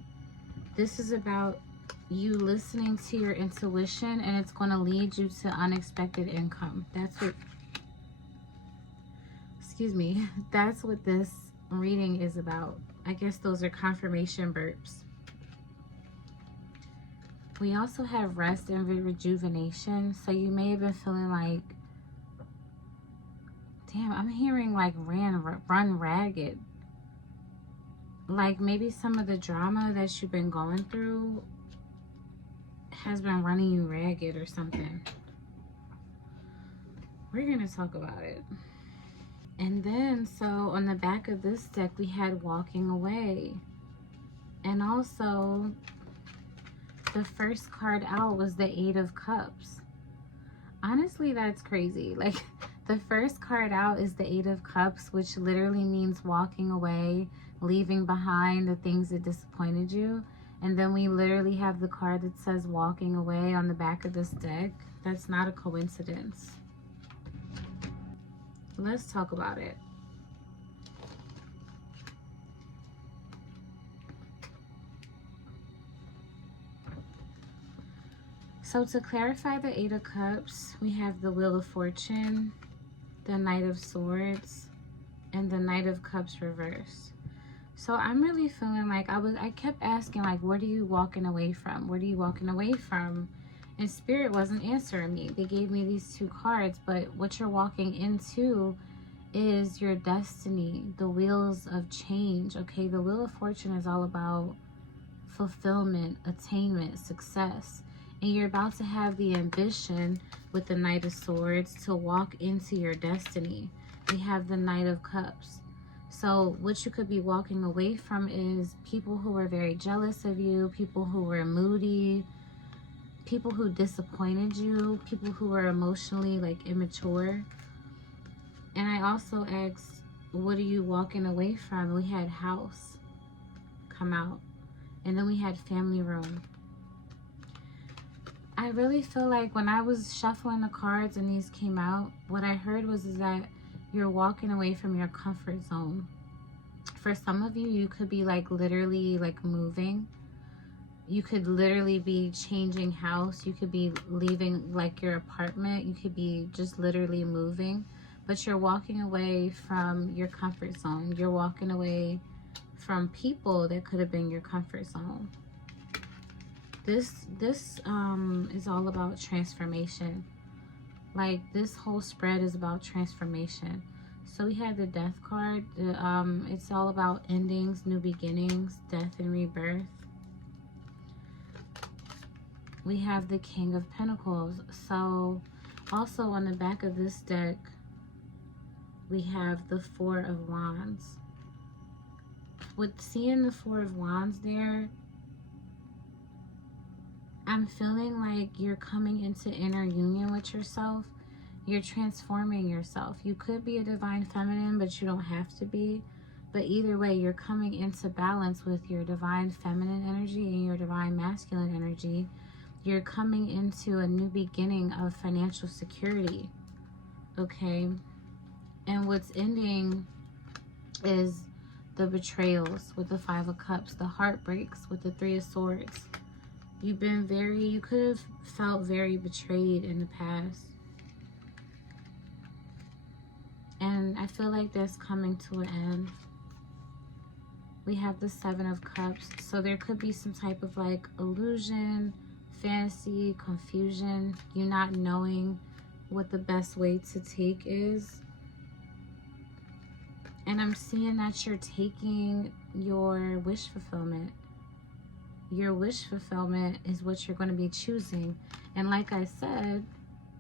This is about you listening to your intuition, and it's going to lead you to unexpected income. That's what, excuse me, that's what this reading is about. I guess those are confirmation burps. We also have rest and rejuvenation. So you may have been feeling like, damn, I'm hearing like run ragged. Like maybe some of the drama that you've been going through has been running you ragged or something. We're going to talk about it. And then, so on the back of this deck, we had walking away. And also, the first card out was the Eight of Cups. Honestly, that's crazy. Like, the first card out is the Eight of Cups, which literally means walking away, leaving behind the things that disappointed you. And then we literally have the card that says walking away on the back of this deck. That's not a coincidence. Let's talk about it. So to clarify the Eight of Cups, we have the Wheel of Fortune, the Knight of Swords, and the Knight of Cups reverse. So I'm really feeling like I kept asking, like, what are you walking away from? What are you walking away from? And Spirit wasn't answering me. They gave me these two cards, but what you're walking into is your destiny, the wheels of change. Okay, the Wheel of Fortune is all about fulfillment, attainment, success. And you're about to have the ambition with the Knight of Swords to walk into your destiny. We have the Knight of Cups. So what you could be walking away from is people who were very jealous of you, people who were moody, people who disappointed you, people who were emotionally like immature. And I also asked, what are you walking away from? We had house come out. And then we had family room. I really feel like when I was shuffling the cards and these came out, what I heard was that you're walking away from your comfort zone. For some of you, you could be like literally like moving. You could literally be changing house. You could be leaving like your apartment. You could be just literally moving. But you're walking away from your comfort zone. You're walking away from people that could have been your comfort zone. This is all about transformation. Like, this whole spread is about transformation. So we have the Death card. It's all about endings, new beginnings, death and rebirth. We have the King of Pentacles. So also on the back of this deck, we have the Four of Wands. With seeing the Four of Wands there, I'm feeling like you're coming into inner union with yourself. You're transforming yourself. You could be a divine feminine, but you don't have to be. But either way, you're coming into balance with your divine feminine energy and your divine masculine energy. You're coming into a new beginning of financial security, okay? And what's ending is the betrayals with the Five of Cups, the heartbreaks with the Three of Swords. You could have felt very betrayed in the past. And I feel like that's coming to an end. We have the Seven of Cups. So there could be some type of like illusion, fantasy, confusion, you not knowing what the best way to take is. And I'm seeing that you're taking your wish fulfillment. Your wish fulfillment is what you're going to be choosing. And like I said,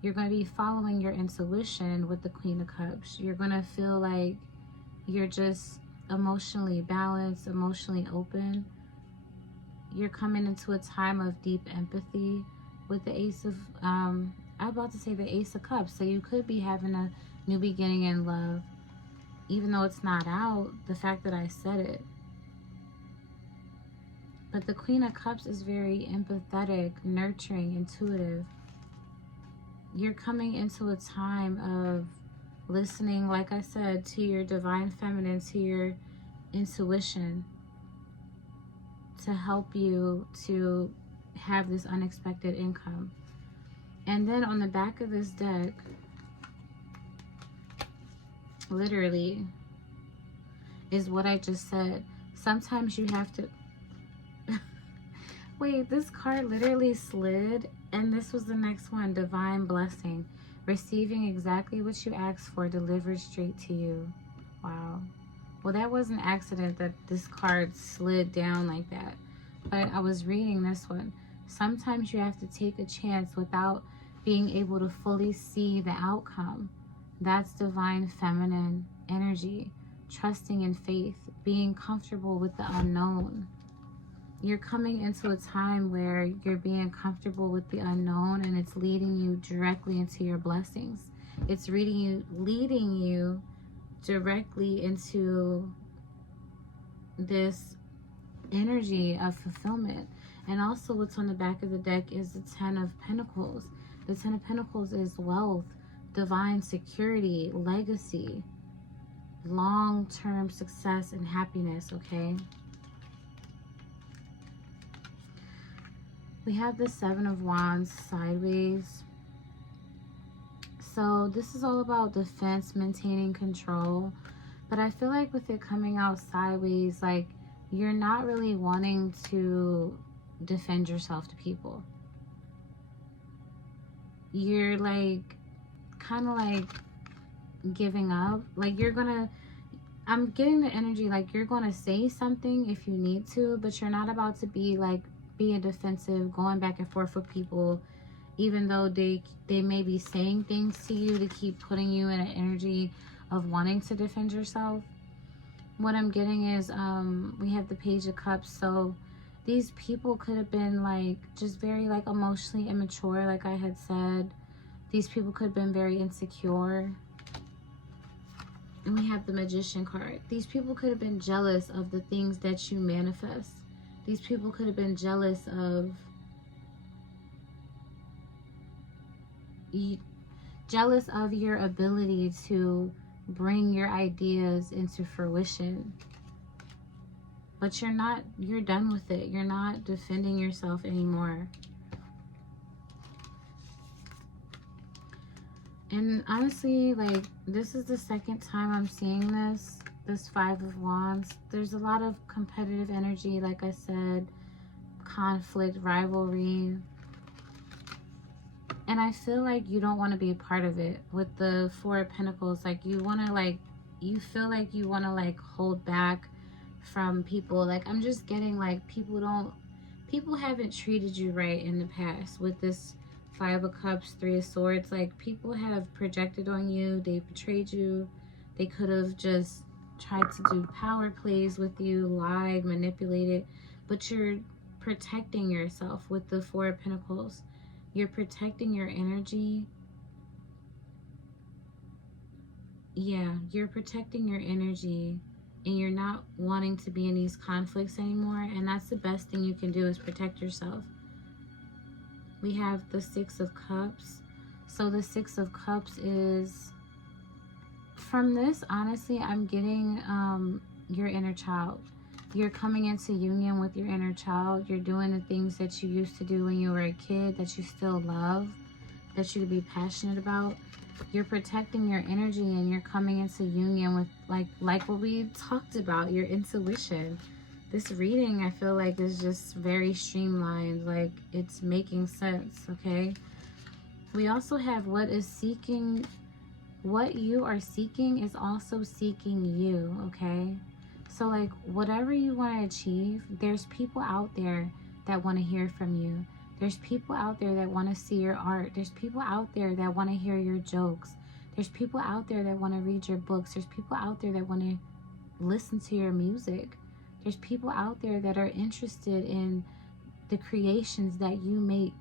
you're going to be following your intuition with the Queen of Cups. You're going to feel like you're just emotionally balanced, emotionally open. You're coming into a time of deep empathy with the Ace of, I'm about to say the Ace of Cups. So you could be having a new beginning in love. Even though it's not out, the fact that I said it. But the Queen of Cups is very empathetic, nurturing, intuitive. You're coming into a time of listening, like I said, to your divine feminine, to your intuition, to help you to have this unexpected income. And then on the back of this deck, literally, is what I just said. Sometimes you have to... Wait, this card literally slid, and this was the next one. Divine blessing. Receiving exactly what you asked for, delivered straight to you. Wow. Well, that was an accident that this card slid down like that. But I was reading this one. Sometimes you have to take a chance without being able to fully see the outcome. That's divine feminine energy. Trusting in faith. Being comfortable with the unknown. You're coming into a time where you're being comfortable with the unknown, and it's leading you directly into your blessings. It's leading you directly into this energy of fulfillment. And also what's on the back of the deck is the Ten of Pentacles. The Ten of Pentacles is wealth, divine security, legacy, long-term success and happiness, okay? We have the Seven of Wands sideways. So this is all about defense, maintaining control. But I feel like with it coming out sideways, like you're not really wanting to defend yourself to people. You're like kind of like giving up. Like you're gonna, I'm getting the energy like you're gonna say something if you need to, but you're not about to be like being defensive, going back and forth with people, even though they may be saying things to you to keep putting you in an energy of wanting to defend yourself. What I'm getting is we have the Page of Cups. So these people could have been like just very like emotionally immature, like I had said. These people could have been very insecure. And we have the Magician card. These people could have been jealous of the things that you manifest. These people could have been jealous of your ability to bring your ideas into fruition. But you're done with it. You're not defending yourself anymore. And honestly, like, this is the second time I'm seeing this Five of Wands. There's a lot of competitive energy, like I said, conflict, rivalry. And I feel like you don't want to be a part of it. With the Four of Pentacles, like you want to like, you feel like you want to like hold back from people. Like I'm just getting like people haven't treated you right in the past. With this Five of Cups, Three of Swords, like people have projected on you, they betrayed you, they could have just tried to do power plays with you, lied, manipulated, but you're protecting yourself with the Four of Pentacles. You're protecting your energy. Yeah, you're protecting your energy, and you're not wanting to be in these conflicts anymore. And that's the best thing you can do, is protect yourself. We have the Six of Cups. So the Six of Cups is, from this, honestly, I'm getting your inner child. You're coming into union with your inner child. You're doing the things that you used to do when you were a kid that you still love, that you could be passionate about. You're protecting your energy and you're coming into union with like what we talked about, your intuition. This reading, I feel like, is just very streamlined. Like, it's making sense, okay? We also have what you are seeking is also seeking you, okay? So, like, whatever you want to achieve, there's people out there that want to hear from you. There's people out there that want to see your art. There's people out there that want to hear your jokes. There's people out there that want to read your books. There's people out there that want to listen to your music. There's people out there that are interested in the creations that you make.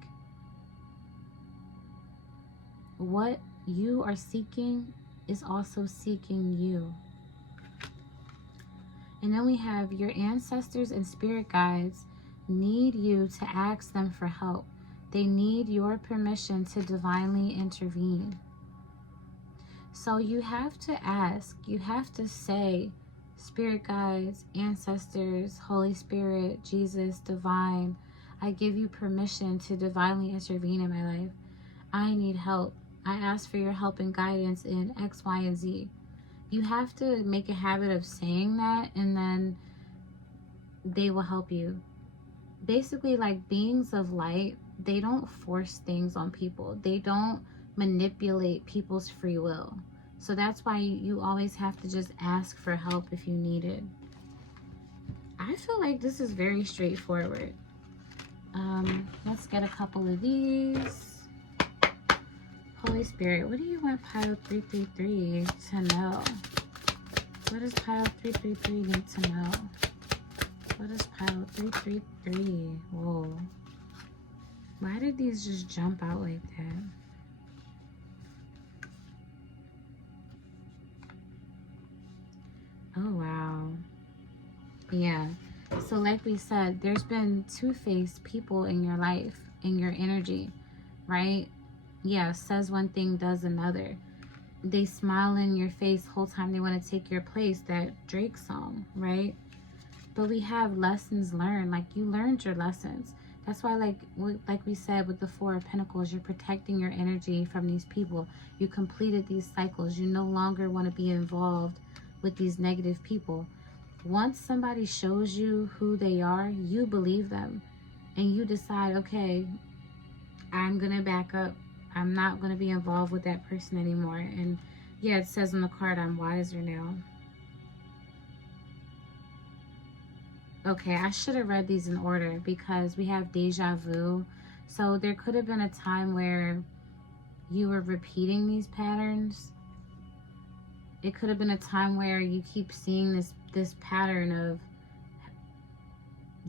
What you are seeking is also seeking you. And then we have your ancestors and spirit guides need you to ask them for help. They need your permission to divinely intervene. So you have to ask, you have to say, spirit guides, ancestors, Holy Spirit, Jesus, divine, I give you permission to divinely intervene in my life. I need help. I ask for your help and guidance in X, Y, and Z. You have to make a habit of saying that, and then they will help you. Basically, like beings of light, they don't force things on people. They don't manipulate people's free will. So that's why you always have to just ask for help if you need it. I feel like this is very straightforward. Let's get a couple of these. Holy Spirit, what do you want pile 333 to know? What does pile 333 need to know? What is pile 333? Whoa. Why did these just jump out like that? Oh, wow. Yeah. So like we said, there's been two-faced people in your life, in your energy, right? Yeah, says one thing, does another. They smile in your face the whole time they want to take your place, that Drake song, right? But we have lessons learned. Like, you learned your lessons. That's why, like we said with the Four of Pentacles, you're protecting your energy from these people. You completed these cycles. You no longer want to be involved with these negative people. Once somebody shows you who they are, you believe them. And you decide, okay, I'm going to back up. I'm not going to be involved with that person anymore. And yeah, it says on the card, I'm wiser now. Okay, I should have read these in order because we have deja vu. So there could have been a time where you were repeating these patterns. It could have been a time where you keep seeing this pattern of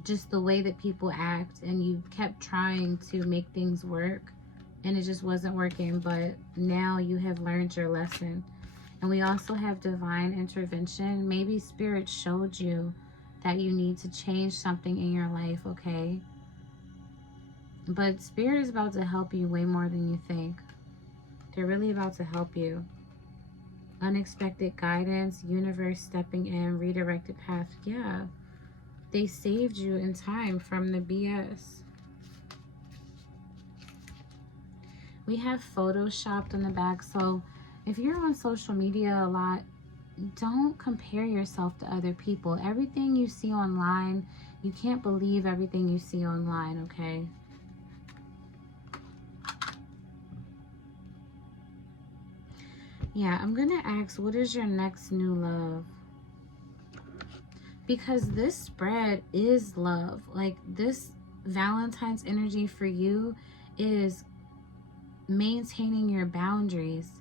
just the way that people act, and you kept trying to make things work and it just wasn't working, but now you have learned your lesson. And we also have divine intervention. Maybe Spirit showed you that you need to change something in your life, okay? But Spirit is about to help you way more than you think. They're really about to help you. Unexpected guidance, universe stepping in, redirected path. Yeah, they saved you in time from the BS. We have photoshopped on the back. So if you're on social media a lot, don't compare yourself to other people. Everything you see online, you can't believe everything you see online, okay? Yeah, I'm going to ask, what is your next new love? Because this spread is love. Like, this Valentine's energy for you is maintaining your boundaries,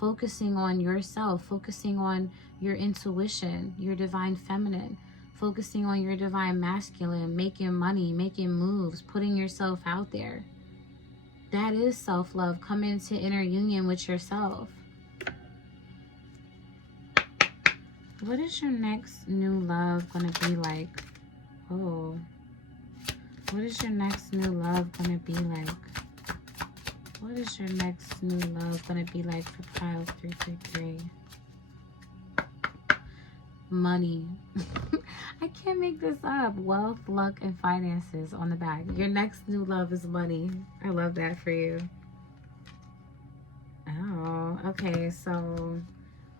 focusing on yourself, focusing on your intuition, your divine feminine, focusing on your divine masculine, making money, making moves, putting yourself out there. That is self-love. Come into inner union with yourself. What is your next new love going to be like? Oh. What is your next new love going to be like? What is your next new love going to be like for pile 333? Money. I can't make this up. Wealth, luck, and finances on the back. Your next new love is money. I love that for you. Oh, okay. So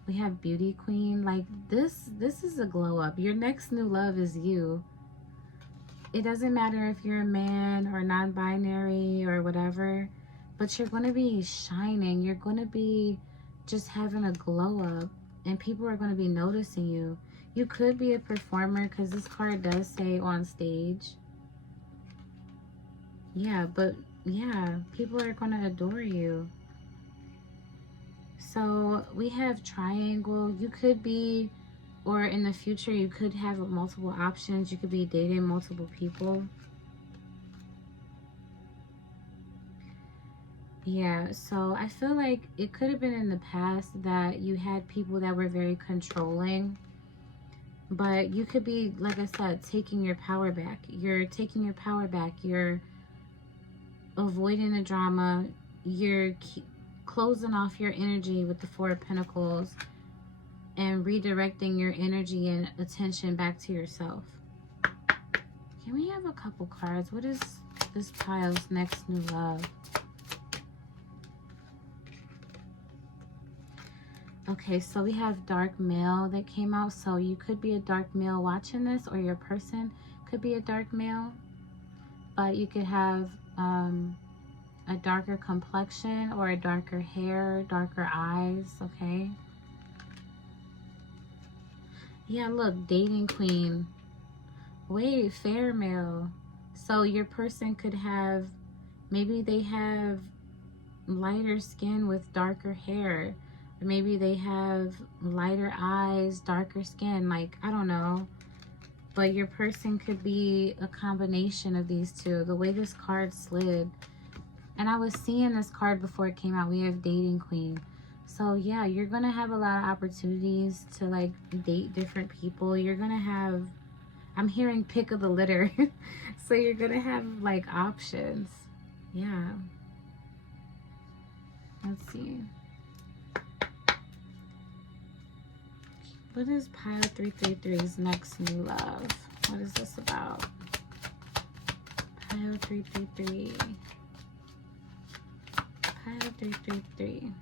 we have beauty queen. Like this is a glow up. Your next new love is you. It doesn't matter if you're a man or non-binary or whatever, but you're going to be shining. You're going to be just having a glow up, and people are going to be noticing you. You could be a performer because this card does say on stage. Yeah, but yeah, people are going to adore you. So we have triangle. You could be, or in the future, you could have multiple options. You could be dating multiple people. Yeah, so I feel like it could have been in the past that you had people that were very controlling. But you could be, like I said, taking your power back. You're taking your power back. You're avoiding the drama. You're closing off your energy with the Four of Pentacles and redirecting your energy and attention back to yourself. Can we have a couple cards? What is this pile's next new love? Okay, so we have dark male that came out. So you could be a dark male watching this, or your person could be a dark male. But you could have a darker complexion or a darker hair, darker eyes, okay? Yeah, look, dating queen. Wait, fair male. So your person could have, maybe they have lighter skin with darker hair. Or maybe they have lighter eyes, darker skin. Like, I don't know. But your person could be a combination of these two. The way this card slid. And I was seeing this card before it came out. We have dating queen. So yeah, you're going to have a lot of opportunities to like date different people. You're going to have, I'm hearing pick of the litter. So you're going to have like options. Yeah. Let's see. What is pile 333's next new love? What is this about? Pile 333. Pile 333.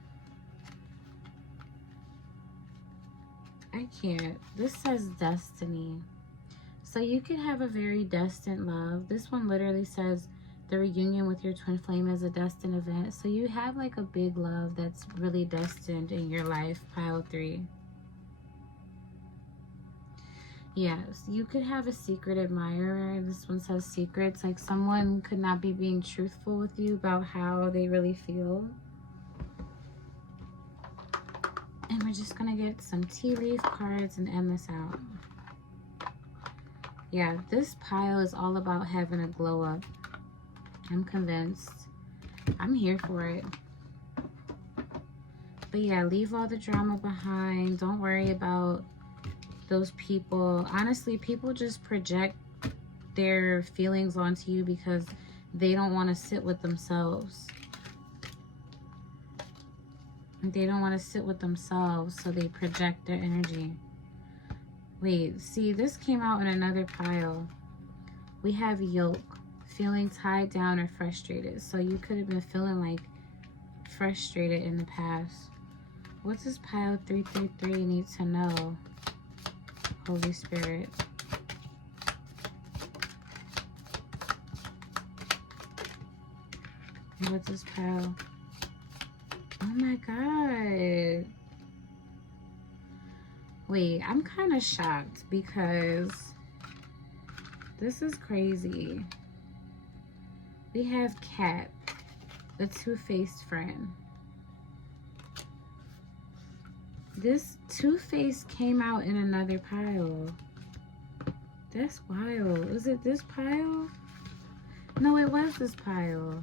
I can't. This says destiny. So you could have a very destined love. This one literally says the reunion with your twin flame is a destined event. So you have like a big love that's really destined in your life, pile 3. Yes, you could have a secret admirer. This one says secrets. Like someone could not be being truthful with you about how they really feel. And we're just going to get some tea leaf cards and end this out. Yeah, this pile is all about having a glow up. I'm convinced. I'm here for it. But yeah, leave all the drama behind. Don't worry about those people. Honestly, people just project their feelings onto you because they don't want to sit with themselves. They don't want to sit with themselves, so they project their energy. Wait, see, this came out in another pile. We have yoke, feeling tied down or frustrated. So you could have been feeling like frustrated in the past. What's this pile 333 need to know? Holy Spirit. What's this pile? Oh my God. Wait, I'm kind of shocked because this is crazy. We have Cat, a two-faced friend. This two-face came out in another pile. That's wild. Was it this pile? No, it was this pile.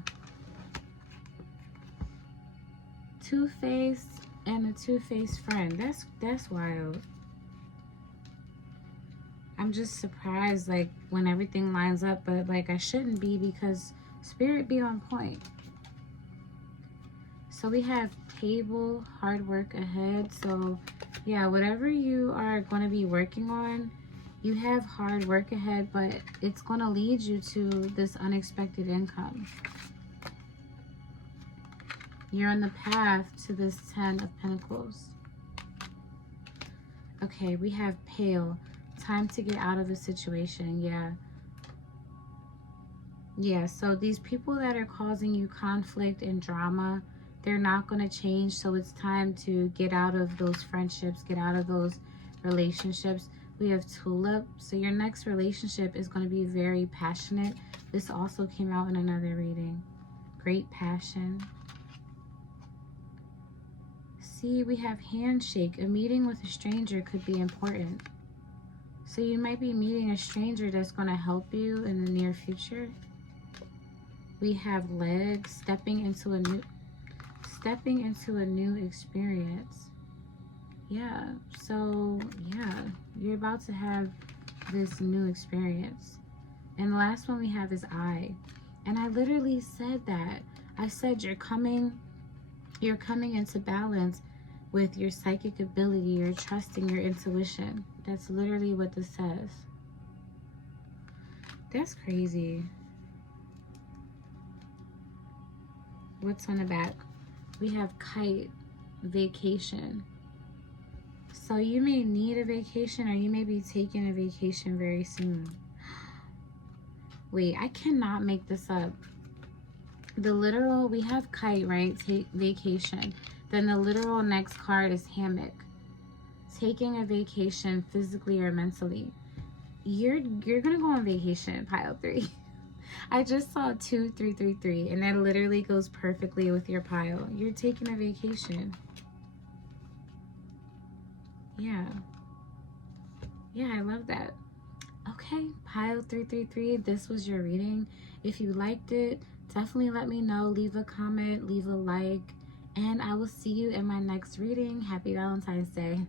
Two-face and a two-faced friend. That's wild. I'm just surprised, like, when everything lines up, but, like, I shouldn't be because Spirit be on point. So we have table, hard work ahead. So yeah, whatever you are going to be working on, you have hard work ahead, but it's going to lead you to this unexpected income. You're on the path to this 10 of Pentacles. Okay, we have pale. Time to get out of a situation. Yeah, so these people that are causing you conflict and drama, they're not going to change. So it's time to get out of those friendships, get out of those relationships. We have tulip. So your next relationship is going to be very passionate. This also came out in another reading. Great passion. See, we have handshake. A meeting with a stranger could be important. So you might be meeting a stranger that's going to help you in the near future. We have legs, stepping into a new experience. Yeah, so yeah, you're about to have this new experience. And the last one we have is eye. And I literally said that. I said you're coming into balance with your psychic ability, you're trusting your intuition. That's literally what this says. That's crazy. What's on the back? We have kite, vacation. So you may need a vacation, or you may be taking a vacation very soon. Wait, I cannot make this up. The literal, we have kite, right? Take vacation. Then the literal next card is hammock. Taking a vacation physically or mentally. You're gonna go on vacation, pile 3. I just saw 2333, and that literally goes perfectly with your pile. You're taking a vacation. Yeah, I love that. Okay, pile 333, this was your reading. If you liked it, definitely let me know. Leave a comment, leave a like, and I will see you in my next reading. Happy Valentine's Day.